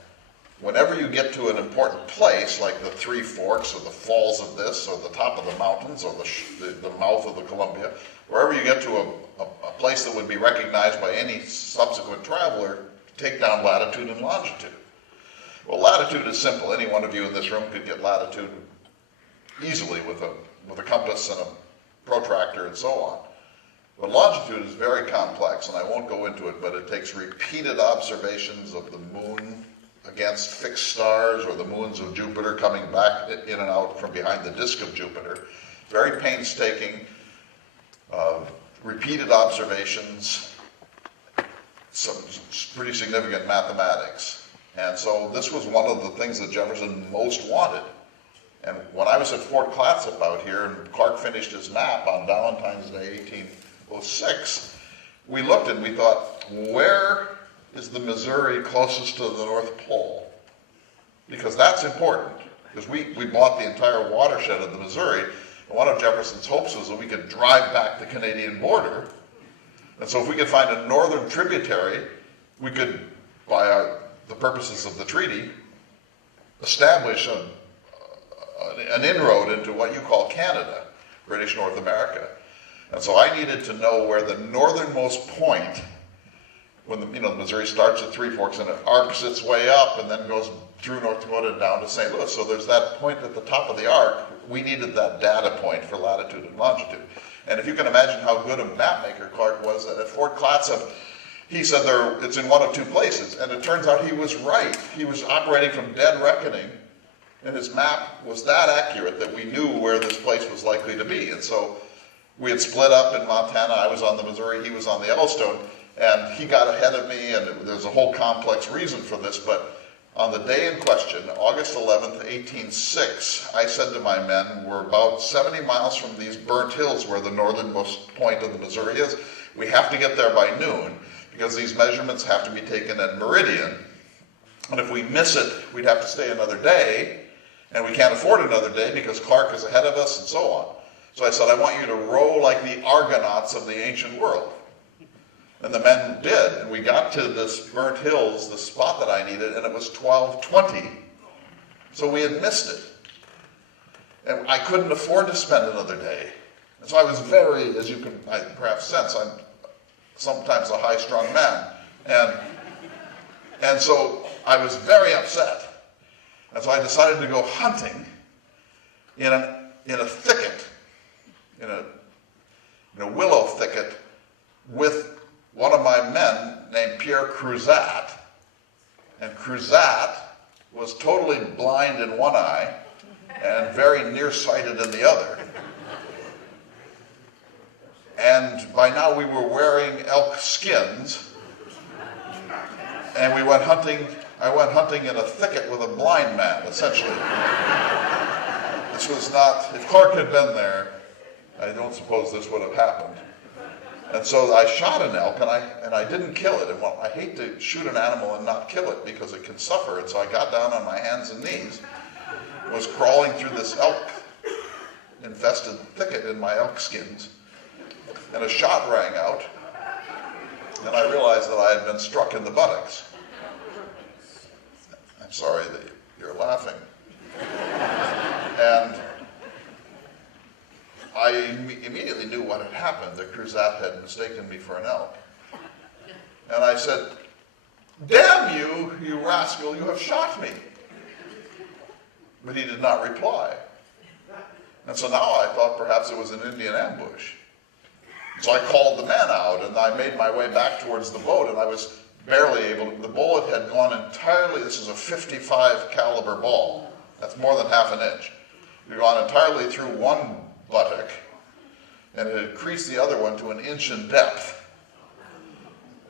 whenever you get to an important place, like the Three Forks or the falls of this, or the top of the mountains, or the mouth of the Columbia, wherever you get to a place that would be recognized by any subsequent traveler, take down latitude and longitude. Well, latitude is simple. Any one of you in this room could get latitude easily with a compass and a protractor and so on. But longitude is very complex, and I won't go into it, but it takes repeated observations of the moon against fixed stars, or the moons of Jupiter coming back in and out from behind the disk of Jupiter. Very painstaking, repeated observations, some pretty significant mathematics. And so this was one of the things that Jefferson most wanted. And when I was at Fort Clatsop out here, and Clark finished his map on Valentine's Day, 1806, we looked and we thought, where is the Missouri closest to the North Pole? Because that's important, because we bought the entire watershed of the Missouri, and one of Jefferson's hopes was that we could drive back the Canadian border. And so if we could find a northern tributary, we could, by the purposes of the treaty, establish an inroad into what you call Canada, British North America. And so I needed to know where the northernmost point, when the Missouri starts at Three Forks and it arcs its way up and then goes through North Dakota down to St. Louis. So there's that point at the top of the arc. We needed that data point for latitude and longitude. And if you can imagine how good a map maker Clark was, that at Fort Clatsop, he said it's in one of two places. And it turns out he was right. He was operating from dead reckoning, and his map was that accurate that we knew where this place was likely to be. And so we had split up in Montana. I was on the Missouri, he was on the Yellowstone, and he got ahead of me, and there's a whole complex reason for this, but on the day in question, August 11th, 1806, I said to my men, we're about 70 miles from these burnt hills where the northernmost point of the Missouri is. We have to get there by noon, because these measurements have to be taken at meridian, and if we miss it, we'd have to stay another day, and we can't afford another day because Clark is ahead of us and so on. So I said, I want you to row like the Argonauts of the ancient world. And the men did, and we got to this burnt hills, the spot that I needed, and it was 12:20. So we had missed it. And I couldn't afford to spend another day. And so I was very, as you can perhaps sense, I'm sometimes a high-strung man. And so I was very upset. And so I decided to go hunting in a thicket, in a willow thicket, with one of my men named Pierre Cruzat. And Cruzat was totally blind in one eye and very nearsighted in the other. And by now we were wearing elk skins, and we went hunting. I went hunting in a thicket with a blind man, essentially. This was not, if Clark had been there, I don't suppose this would have happened. And so I shot an elk, and I didn't kill it. And I hate to shoot an animal and not kill it because it can suffer. And so I got down on my hands and knees, was crawling through this elk-infested thicket in my elk skins, and a shot rang out, and I realized that I had been struck in the buttocks. I'm sorry that you're laughing. And I immediately knew what had happened, that Cruzat had mistaken me for an elk. And I said, "Damn you, you rascal, you have shot me." But he did not reply. And so now I thought perhaps it was an Indian ambush. So I called the men out, and I made my way back towards the boat, and I was barely able to, the bullet had gone entirely, this is a 55 caliber ball. That's more than half an inch. It had gone entirely through one buttock, and it had creased the other one to an inch in depth.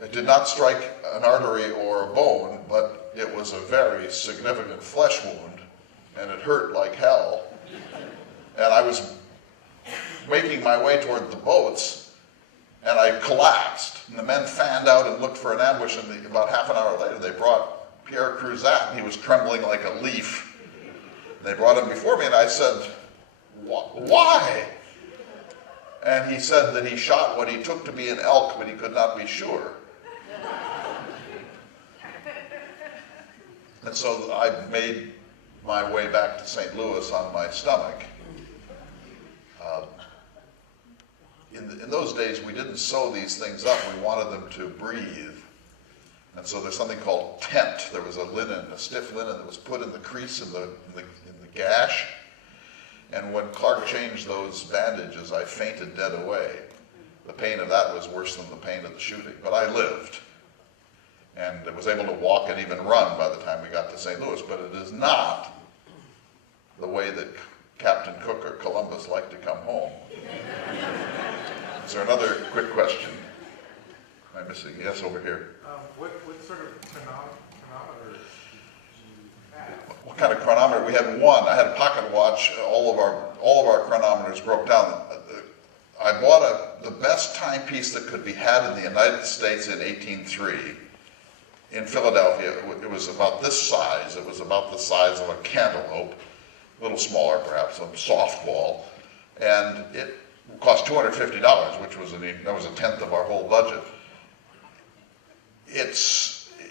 It did not strike an artery or a bone, but it was a very significant flesh wound, and it hurt like hell. And I was making my way toward the boats, and I collapsed. And the men fanned out and looked for an ambush, and about half an hour later they brought Pierre Cruzat, and he was trembling like a leaf. They brought him before me, and I said, "Why?" And he said that he shot what he took to be an elk, but he could not be sure. And so I made my way back to St. Louis on my stomach. In those days, we didn't sew these things up. We wanted them to breathe. And so there's something called tent. There was a linen, a stiff linen that was put in the crease in the gash. And when Clark changed those bandages, I fainted dead away. The pain of that was worse than the pain of the shooting. But I lived. And I was able to walk and even run by the time we got to St. Louis. But it is not the way that Captain Cook or Columbus liked to come home. Is there another quick question? Am I missing? Yes, over here. What sort of chronometer did you have? What kind of chronometer? We had one. I had a pocket watch. All of our chronometers broke down. I bought the best timepiece that could be had in the United States in 1803 in Philadelphia. It was about this size. It was about the size of a cantaloupe, a little smaller perhaps, a softball, and it cost $250, which was that was a tenth of our whole budget.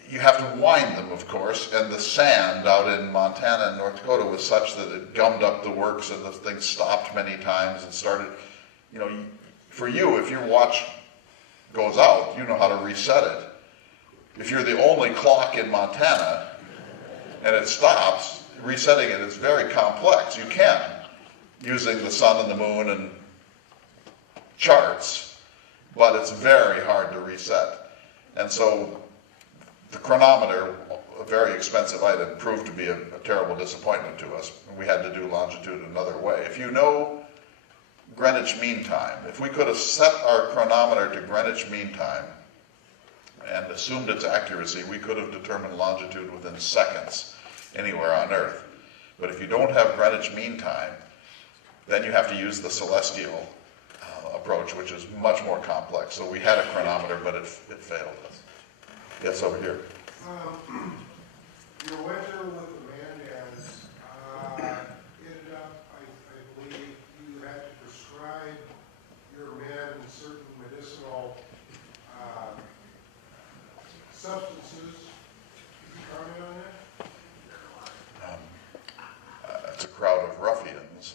You have to wind them, of course, and the sand out in Montana and North Dakota was such that it gummed up the works, and the thing stopped many times and started, for you, if your watch goes out, you know how to reset it. If you're the only clock in Montana and it stops, resetting it is very complex. You can, using the sun and the moon and charts, but it's very hard to reset. And so the chronometer, a very expensive item, proved to be a terrible disappointment to us. We had to do longitude another way. If you know Greenwich Mean Time, if we could have set our chronometer to Greenwich Mean Time and assumed its accuracy, we could have determined longitude within seconds anywhere on Earth. But if you don't have Greenwich Mean Time, then you have to use the celestial approach, which is much more complex. So we had a chronometer, but it failed us. Yes, over here. Your winter with the Mandads ended up, I believe, you had to prescribe your men certain medicinal substances. Could you comment on that? It's a crowd of ruffians.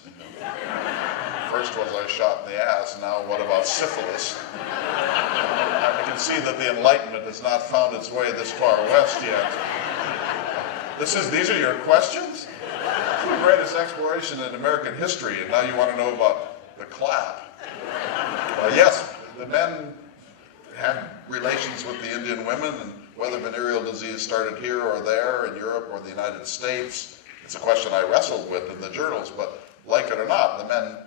first was I shot in the ass, now what about syphilis? I can see that the Enlightenment has not found its way this far west yet. These are your questions? It's the greatest exploration in American history, and now you want to know about the clap. Yes, the men had relations with the Indian women, and whether venereal disease started here or there, in Europe or the United States, it's a question I wrestled with in the journals, but like it or not, the men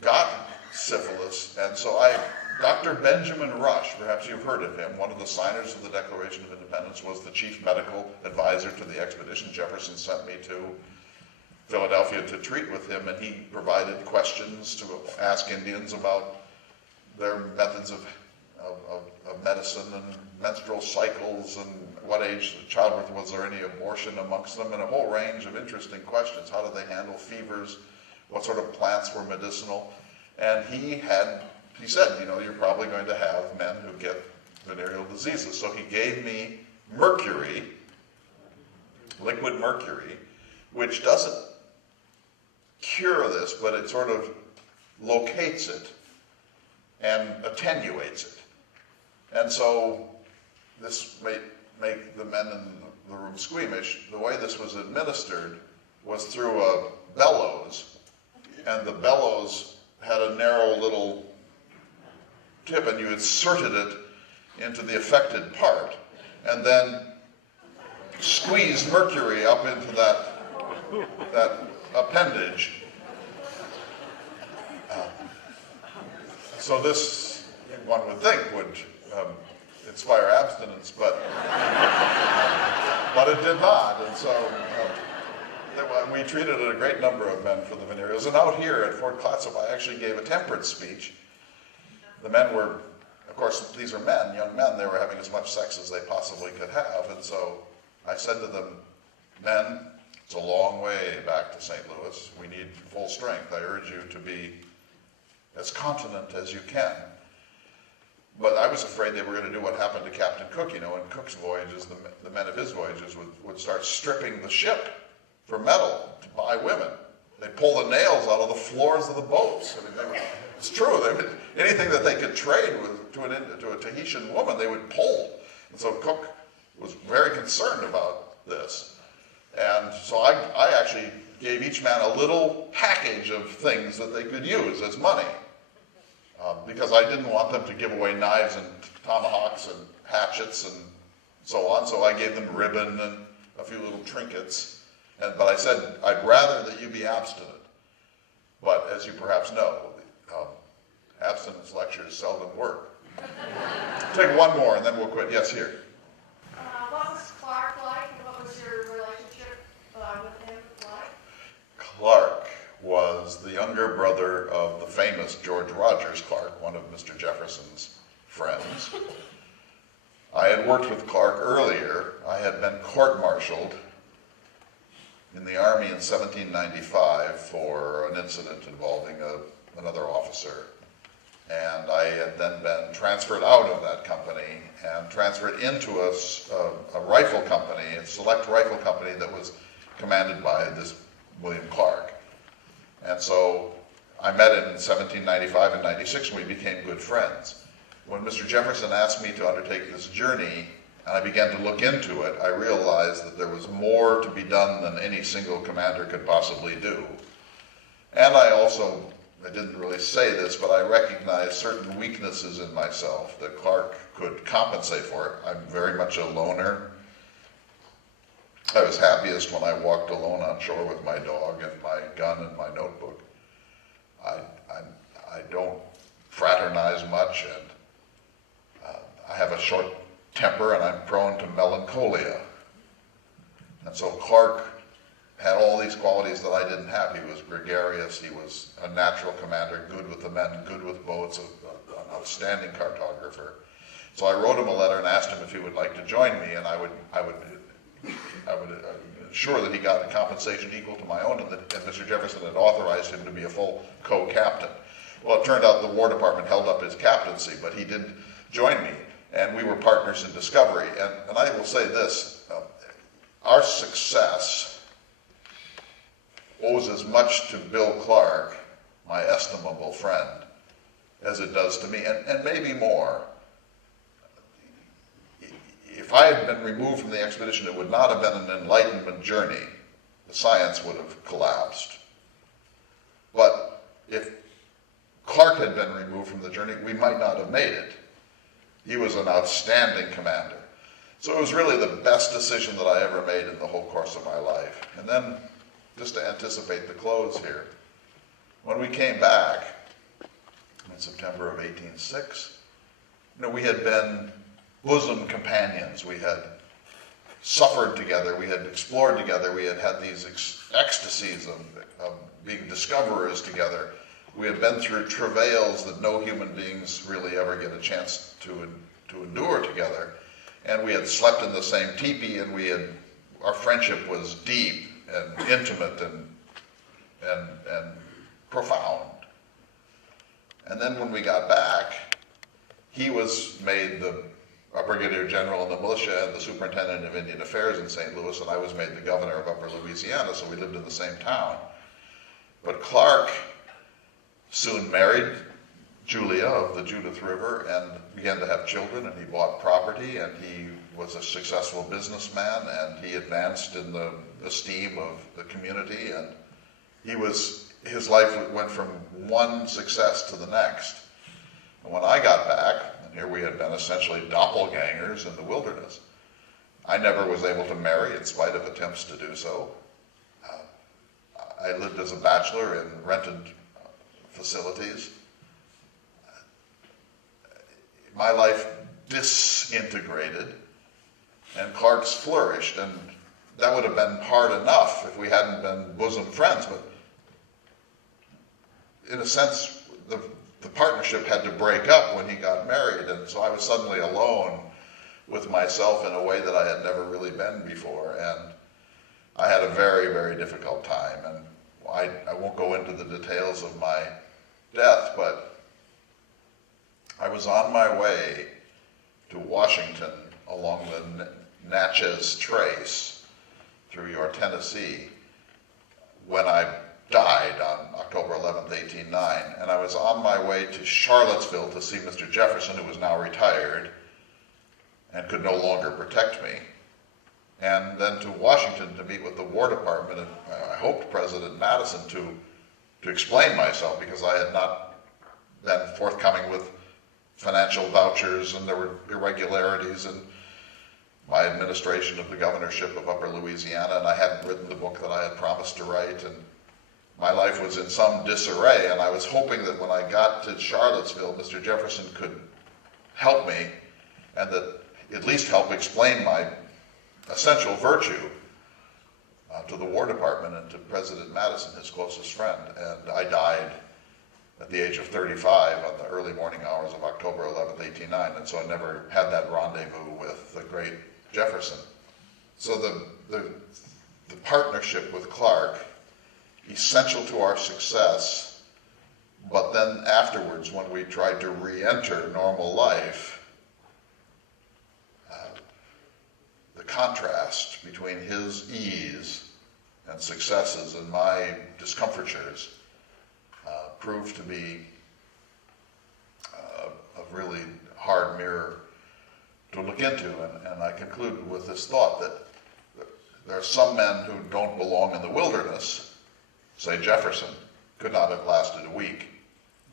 got syphilis, and so Dr. Benjamin Rush, perhaps you've heard of him, one of the signers of the Declaration of Independence, was the chief medical advisor to the expedition. Jefferson sent me to Philadelphia to treat with him, and he provided questions to ask Indians about their methods of medicine and menstrual cycles and what age of childbirth, was there any abortion amongst them, and a whole range of interesting questions. How did they handle fevers? What sort of plants were medicinal? And he said, you know, you're probably going to have men who get venereal diseases. So he gave me mercury, liquid mercury, which doesn't cure this, but it sort of locates it and attenuates it. And so this may make the men in the room squeamish. The way this was administered was through a bellows, and the bellows had a narrow little tip, and you inserted it into the affected part, and then squeezed mercury up into that appendage. So this, one would think, would inspire abstinence, but it did not. And so we treated a great number of men for the venereals. And out here at Fort Clatsop, I actually gave a temperance speech. The men were, of course, these are men, young men. They were having as much sex as they possibly could have. And so I said to them, men, it's a long way back to St. Louis. We need full strength. I urge you to be as continent as you can. But I was afraid they were going to do what happened to Captain Cook. You know, in Cook's voyages, the men of his voyages would start stripping the ship for metal to buy women. They'd pull the nails out of the floors of the boats. I mean, it's true. Anything that they could trade with to a Tahitian woman, they would pull. And so Cook was very concerned about this. And so I actually gave each man a little package of things that they could use as money. Because I didn't want them to give away knives and tomahawks and hatchets and so on. So I gave them ribbon and a few little trinkets. But I said, I'd rather that you be abstinent. But as you perhaps know, abstinence lectures seldom work. Take one more and then we'll quit. Yes, here. What was Clark like, and what was your relationship with him like? Clark was the younger brother of the famous George Rogers Clark, one of Mr. Jefferson's friends. I had worked with Clark earlier. I had been court-martialed in the Army in 1795 for an incident involving another officer. And I had then been transferred out of that company and transferred into a rifle company, a select rifle company that was commanded by this William Clark. And so I met him in 1795 and 96, and we became good friends. When Mr. Jefferson asked me to undertake this journey, and I began to look into it, I realized that there was more to be done than any single commander could possibly do. And I didn't really say this, but I recognized certain weaknesses in myself that Clark could compensate for. I'm very much a loner. I was happiest when I walked alone on shore with my dog and my gun and my notebook. I don't fraternize much, and I have a short temper, and I'm prone to melancholia. And so Clark had all these qualities that I didn't have. He was gregarious, he was a natural commander, good with the men, good with boats, an outstanding cartographer. So I wrote him a letter and asked him if he would like to join me, and I would ensure that he got a compensation equal to my own, and Mr. Jefferson had authorized him to be a full co-captain. Well, it turned out the War Department held up his captaincy, but he did join me, and we were partners in discovery. And I will say this, our success owes as much to Bill Clark, my estimable friend as it does to me, and maybe more. If I had been removed from the expedition, it would not have been an enlightenment journey. The science would have collapsed. But if Clark had been removed from the journey, we might not have made it. He was an outstanding commander. So it was really the best decision that I ever made in the whole course of my life. And then, just to anticipate the close here, when we came back in September of 1806, we had been bosom companions. We had suffered together, we had explored together, we had had these ecstasies of being discoverers together. We had been through travails that no human beings really ever get a chance to endure together. And we had slept in the same teepee, and our friendship was deep and intimate and profound. And then when we got back, he was made a brigadier general in the militia and the superintendent of Indian Affairs in St. Louis, and I was made the governor of Upper Louisiana, so we lived in the same town. But Clark soon married Julia of the Judith River and began to have children, and he bought property, and he was a successful businessman, and he advanced in the esteem of the community, and his life went from one success to the next. And when I got back, and here we had been essentially doppelgangers in the wilderness, I never was able to marry in spite of attempts to do so. I lived as a bachelor in rented facilities. My life disintegrated, and Clark's flourished, and that would have been hard enough if we hadn't been bosom friends, but in a sense, the partnership had to break up when he got married, and so I was suddenly alone with myself in a way that I had never really been before, and I had a very, very difficult time, and I won't go into the details of my death, but I was on my way to Washington along the Natchez Trace through your Tennessee when I died on October 11th, 1809, and I was on my way to Charlottesville to see Mr. Jefferson, who was now retired and could no longer protect me, and then to Washington to meet with the War Department, and I hoped President Madison to explain myself, because I had not been forthcoming with financial vouchers, and there were irregularities in my administration of the governorship of Upper Louisiana, and I hadn't written the book that I had promised to write, and my life was in some disarray, and I was hoping that when I got to Charlottesville, Mr. Jefferson could help me, and that at least help explain my essential virtue to the War Department and to President Madison, his closest friend. And I died at the age of 35 on the early morning hours of October 11th, 1809, and so I never had that rendezvous with the great Jefferson. So the partnership with Clark, essential to our success, but then afterwards, when we tried to re-enter normal life, the contrast between his ease and successes and my discomfitures proved to be a really hard mirror to look into. And I conclude with this thought that there are some men who don't belong in the wilderness. Say Jefferson could not have lasted a week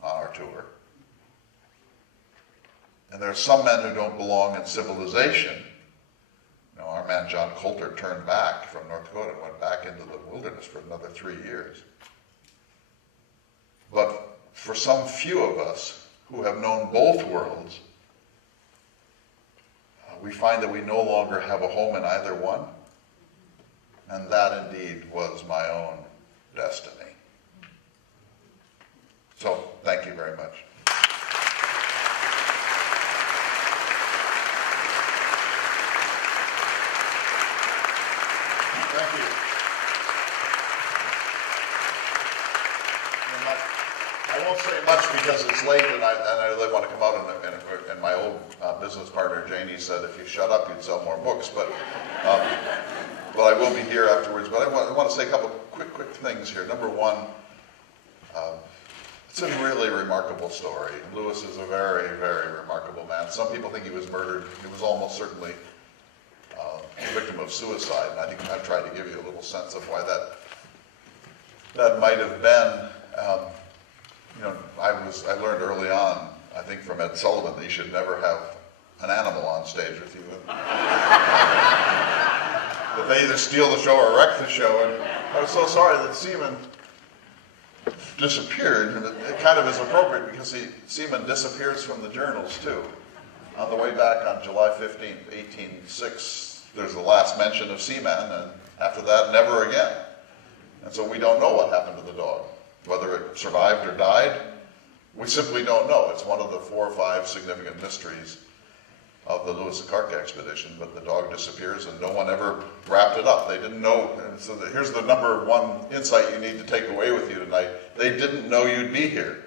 on our tour. And there are some men who don't belong in civilization. You know, our man John Coulter turned back from North Dakota and went back into the wilderness for another 3 years. But for some few of us who have known both worlds, we find that we no longer have a home in either one. And that indeed was my own destiny. So, thank you very much. Thank you. I won't say much because it's late, and I really want to come out, and my old business partner Janie said if you shut up you'd sell more books, but I will be here afterwards. But I want to say a couple quick things here. Number one, It's a really remarkable story. Lewis is a very, very remarkable man. Some people think he was murdered. He was almost certainly a victim of suicide, and I think I've tried to give you a little sense of why that might have been. I learned early on, I think from Ed Sullivan, that you should never have an animal on stage with you. That they either steal the show or wreck the show, and I was so sorry that Seaman disappeared. It kind of is appropriate because Seaman disappears from the journals too. On the way back on July 15th, 1806, there's the last mention of Seaman, and after that, never again. And so we don't know what happened to the dog. Whether it survived or died, we simply don't know. It's one of the 4 or 5 significant mysteries of the Lewis and Clark expedition, but the dog disappears and no one ever wrapped it up. They didn't know, and so here's the number 1 insight you need to take away with you tonight. They didn't know you'd be here.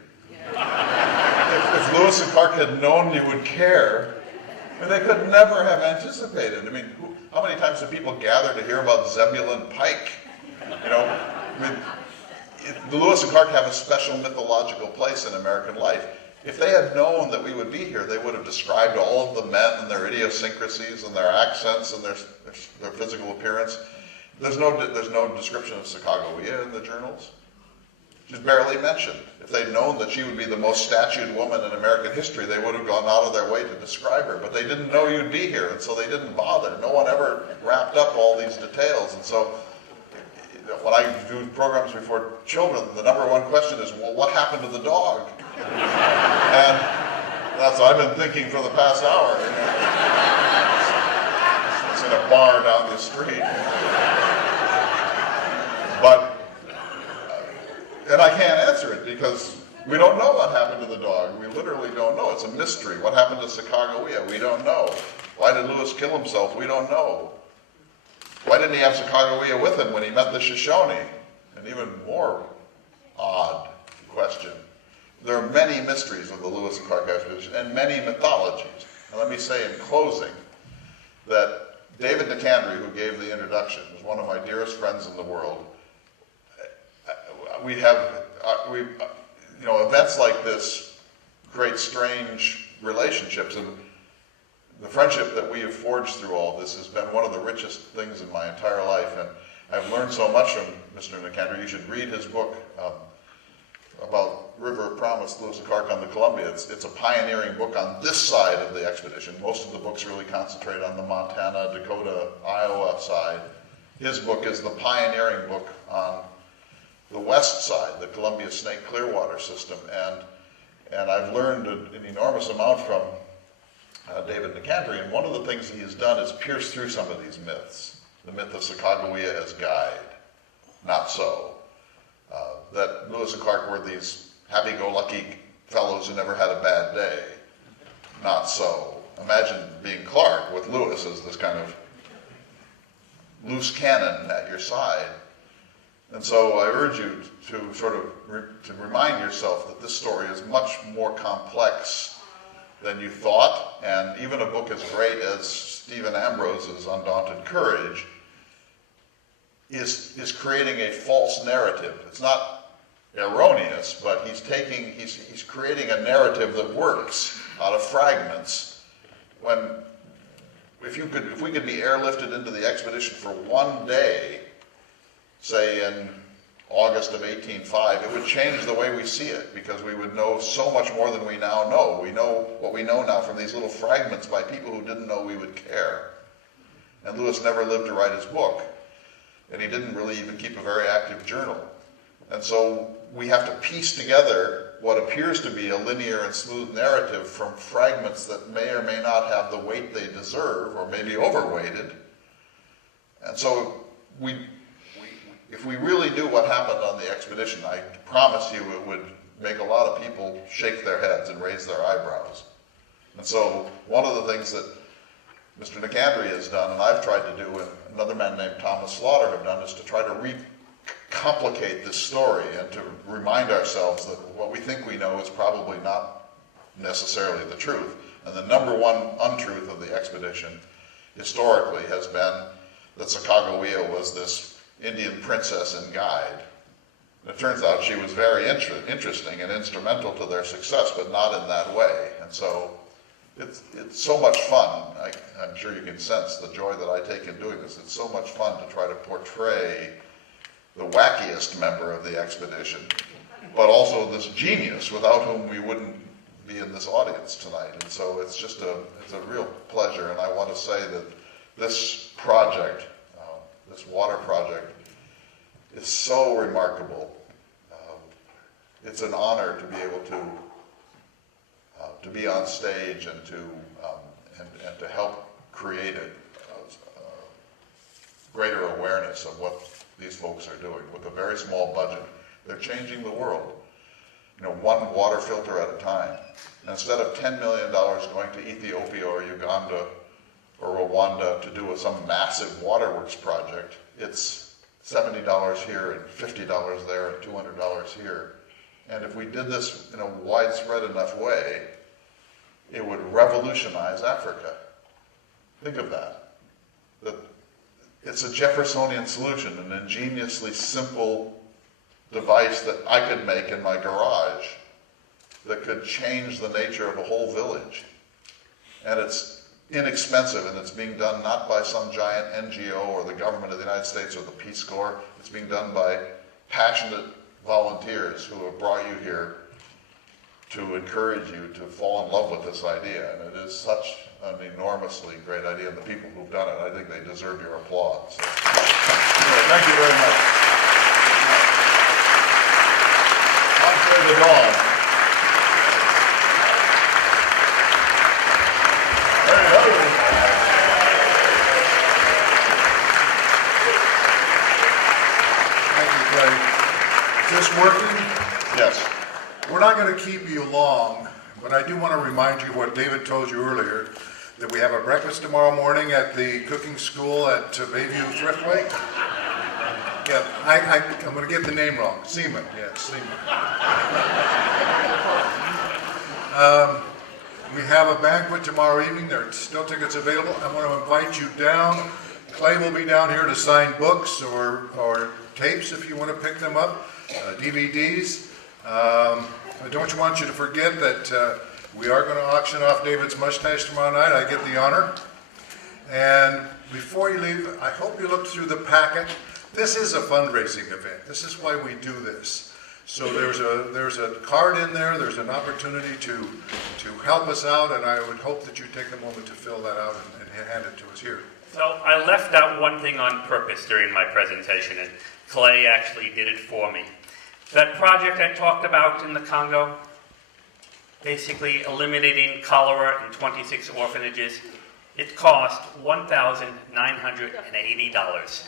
If Lewis and Clark had known you would care, they could never have anticipated. I mean, how many times do people gather to hear about Zebulon Pike? The Lewis and Clark have a special mythological place in American life. If they had known that we would be here, they would have described all of the men and their idiosyncrasies and their accents and their physical appearance. There's no description of Sacagawea in the journals. She's barely mentioned. If they'd known that she would be the most statued woman in American history, they would have gone out of their way to describe her. But they didn't know you'd be here, and so they didn't bother. No one ever wrapped up all these details. And so when I do programs before children, the number 1 question is, well, what happened to the dog? And that's what I've been thinking for the past hour. It's in a bar down the street. And I can't answer it because we don't know what happened to the dog. We literally don't know. It's a mystery. What happened to Sacagawea? We don't know. Why did Lewis kill himself? We don't know. Why didn't he have Sacagawea with him when he met the Shoshone? An even more odd question. There are many mysteries of the Lewis and Clark expedition and many mythologies. And let me say in closing that David Nicandri, who gave the introduction, is one of my dearest friends in the world. We have, events like this create strange relationships, and the friendship that we have forged through all this has been one of the richest things in my entire life, and I've learned so much from Mr. Nicandri. You should read his book about River of Promise, Lewis and Clark on the Columbia. It's a pioneering book on this side of the expedition. Most of the books really concentrate on the Montana, Dakota, Iowa side. His book is the pioneering book on the west side, the Columbia Snake Clearwater system, and I've learned an enormous amount from David Nicandri, and one of the things he has done is pierce through some of these myths. The myth of Sacagawea as guide, not so. That Lewis and Clark were these happy-go-lucky fellows who never had a bad day, not so. Imagine being Clark with Lewis as this kind of loose cannon at your side. And so I urge you to sort of to remind yourself that this story is much more complex than you thought, and even a book as great as Stephen Ambrose's Undaunted Courage is creating a false narrative. It's not erroneous, but he's creating a narrative that works out of fragments. If we could be airlifted into the expedition for one day, say in August of 1805, it would change the way we see it, because we would know so much more than we now know. We know what we know now from these little fragments by people who didn't know we would care. And Lewis never lived to write his book, and he didn't really even keep a very active journal. And so we have to piece together what appears to be a linear and smooth narrative from fragments that may or may not have the weight they deserve, or maybe overweighted. And so if we really knew what happened on the expedition, I promise you it would make a lot of people shake their heads and raise their eyebrows. And so one of the things that Mr. Nicandri has done, and I've tried to do, and another man named Thomas Slaughter have done, is to try to recomplicate this story and to remind ourselves that what we think we know is probably not necessarily the truth. And the number one untruth of the expedition historically has been that Sacagawea was this Indian princess and guide. It turns out she was very interesting and instrumental to their success, but not in that way. And so it's so much fun. I'm sure you can sense the joy that I take in doing this. It's so much fun to try to portray the wackiest member of the expedition, but also this genius without whom we wouldn't be in this audience tonight. And so it's just it's a real pleasure. And I want to say that this project, this water project, is so remarkable. It's an honor to be able to be on stage and to help create a greater awareness of what these folks are doing. With a very small budget, they're changing the world. You know, one water filter at a time. And instead of $10 million going to Ethiopia or Uganda or Rwanda to do some massive waterworks project, it's $70 here and $50 there and $200 here. And if we did this in a widespread enough way, it would revolutionize Africa. Think of that. That it's a Jeffersonian solution, an ingeniously simple device that I could make in my garage that could change the nature of a whole village. And it's inexpensive, and it's being done not by some giant NGO or the government of the United States or the Peace Corps. It's being done by passionate volunteers who have brought you here to encourage you to fall in love with this idea. And it is such an enormously great idea, and the people who've done it, I think they deserve your applause. So, thank you very much. Andre the dog. Thank you, Clay. Is this working? Yes. We're not going to keep you long, but I do want to remind you what David told you earlier, that we have a breakfast tomorrow morning at the cooking school at Bayview Thriftway. Yeah, I'm going to get the name wrong. Seaman, yeah, Seaman. We have a banquet tomorrow evening. There are still tickets available. I want to invite you down. Clay will be down here to sign books or tapes if you want to pick them up, DVDs. I don't want you to forget that we are going to auction off David's mustache tomorrow night. I get the honor. And before you leave, I hope you look through the packet. This is a fundraising event. This is why we do this. So there's a card in there. There's an opportunity to help us out, and I would hope that you take a moment to fill that out and hand it to us here. So I left out one thing on purpose during my presentation, and Clay actually did it for me. That project I talked about in the Congo, basically eliminating cholera in 26 orphanages, it cost $1,980.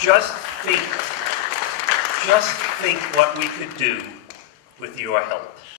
Just think what we could do with your help.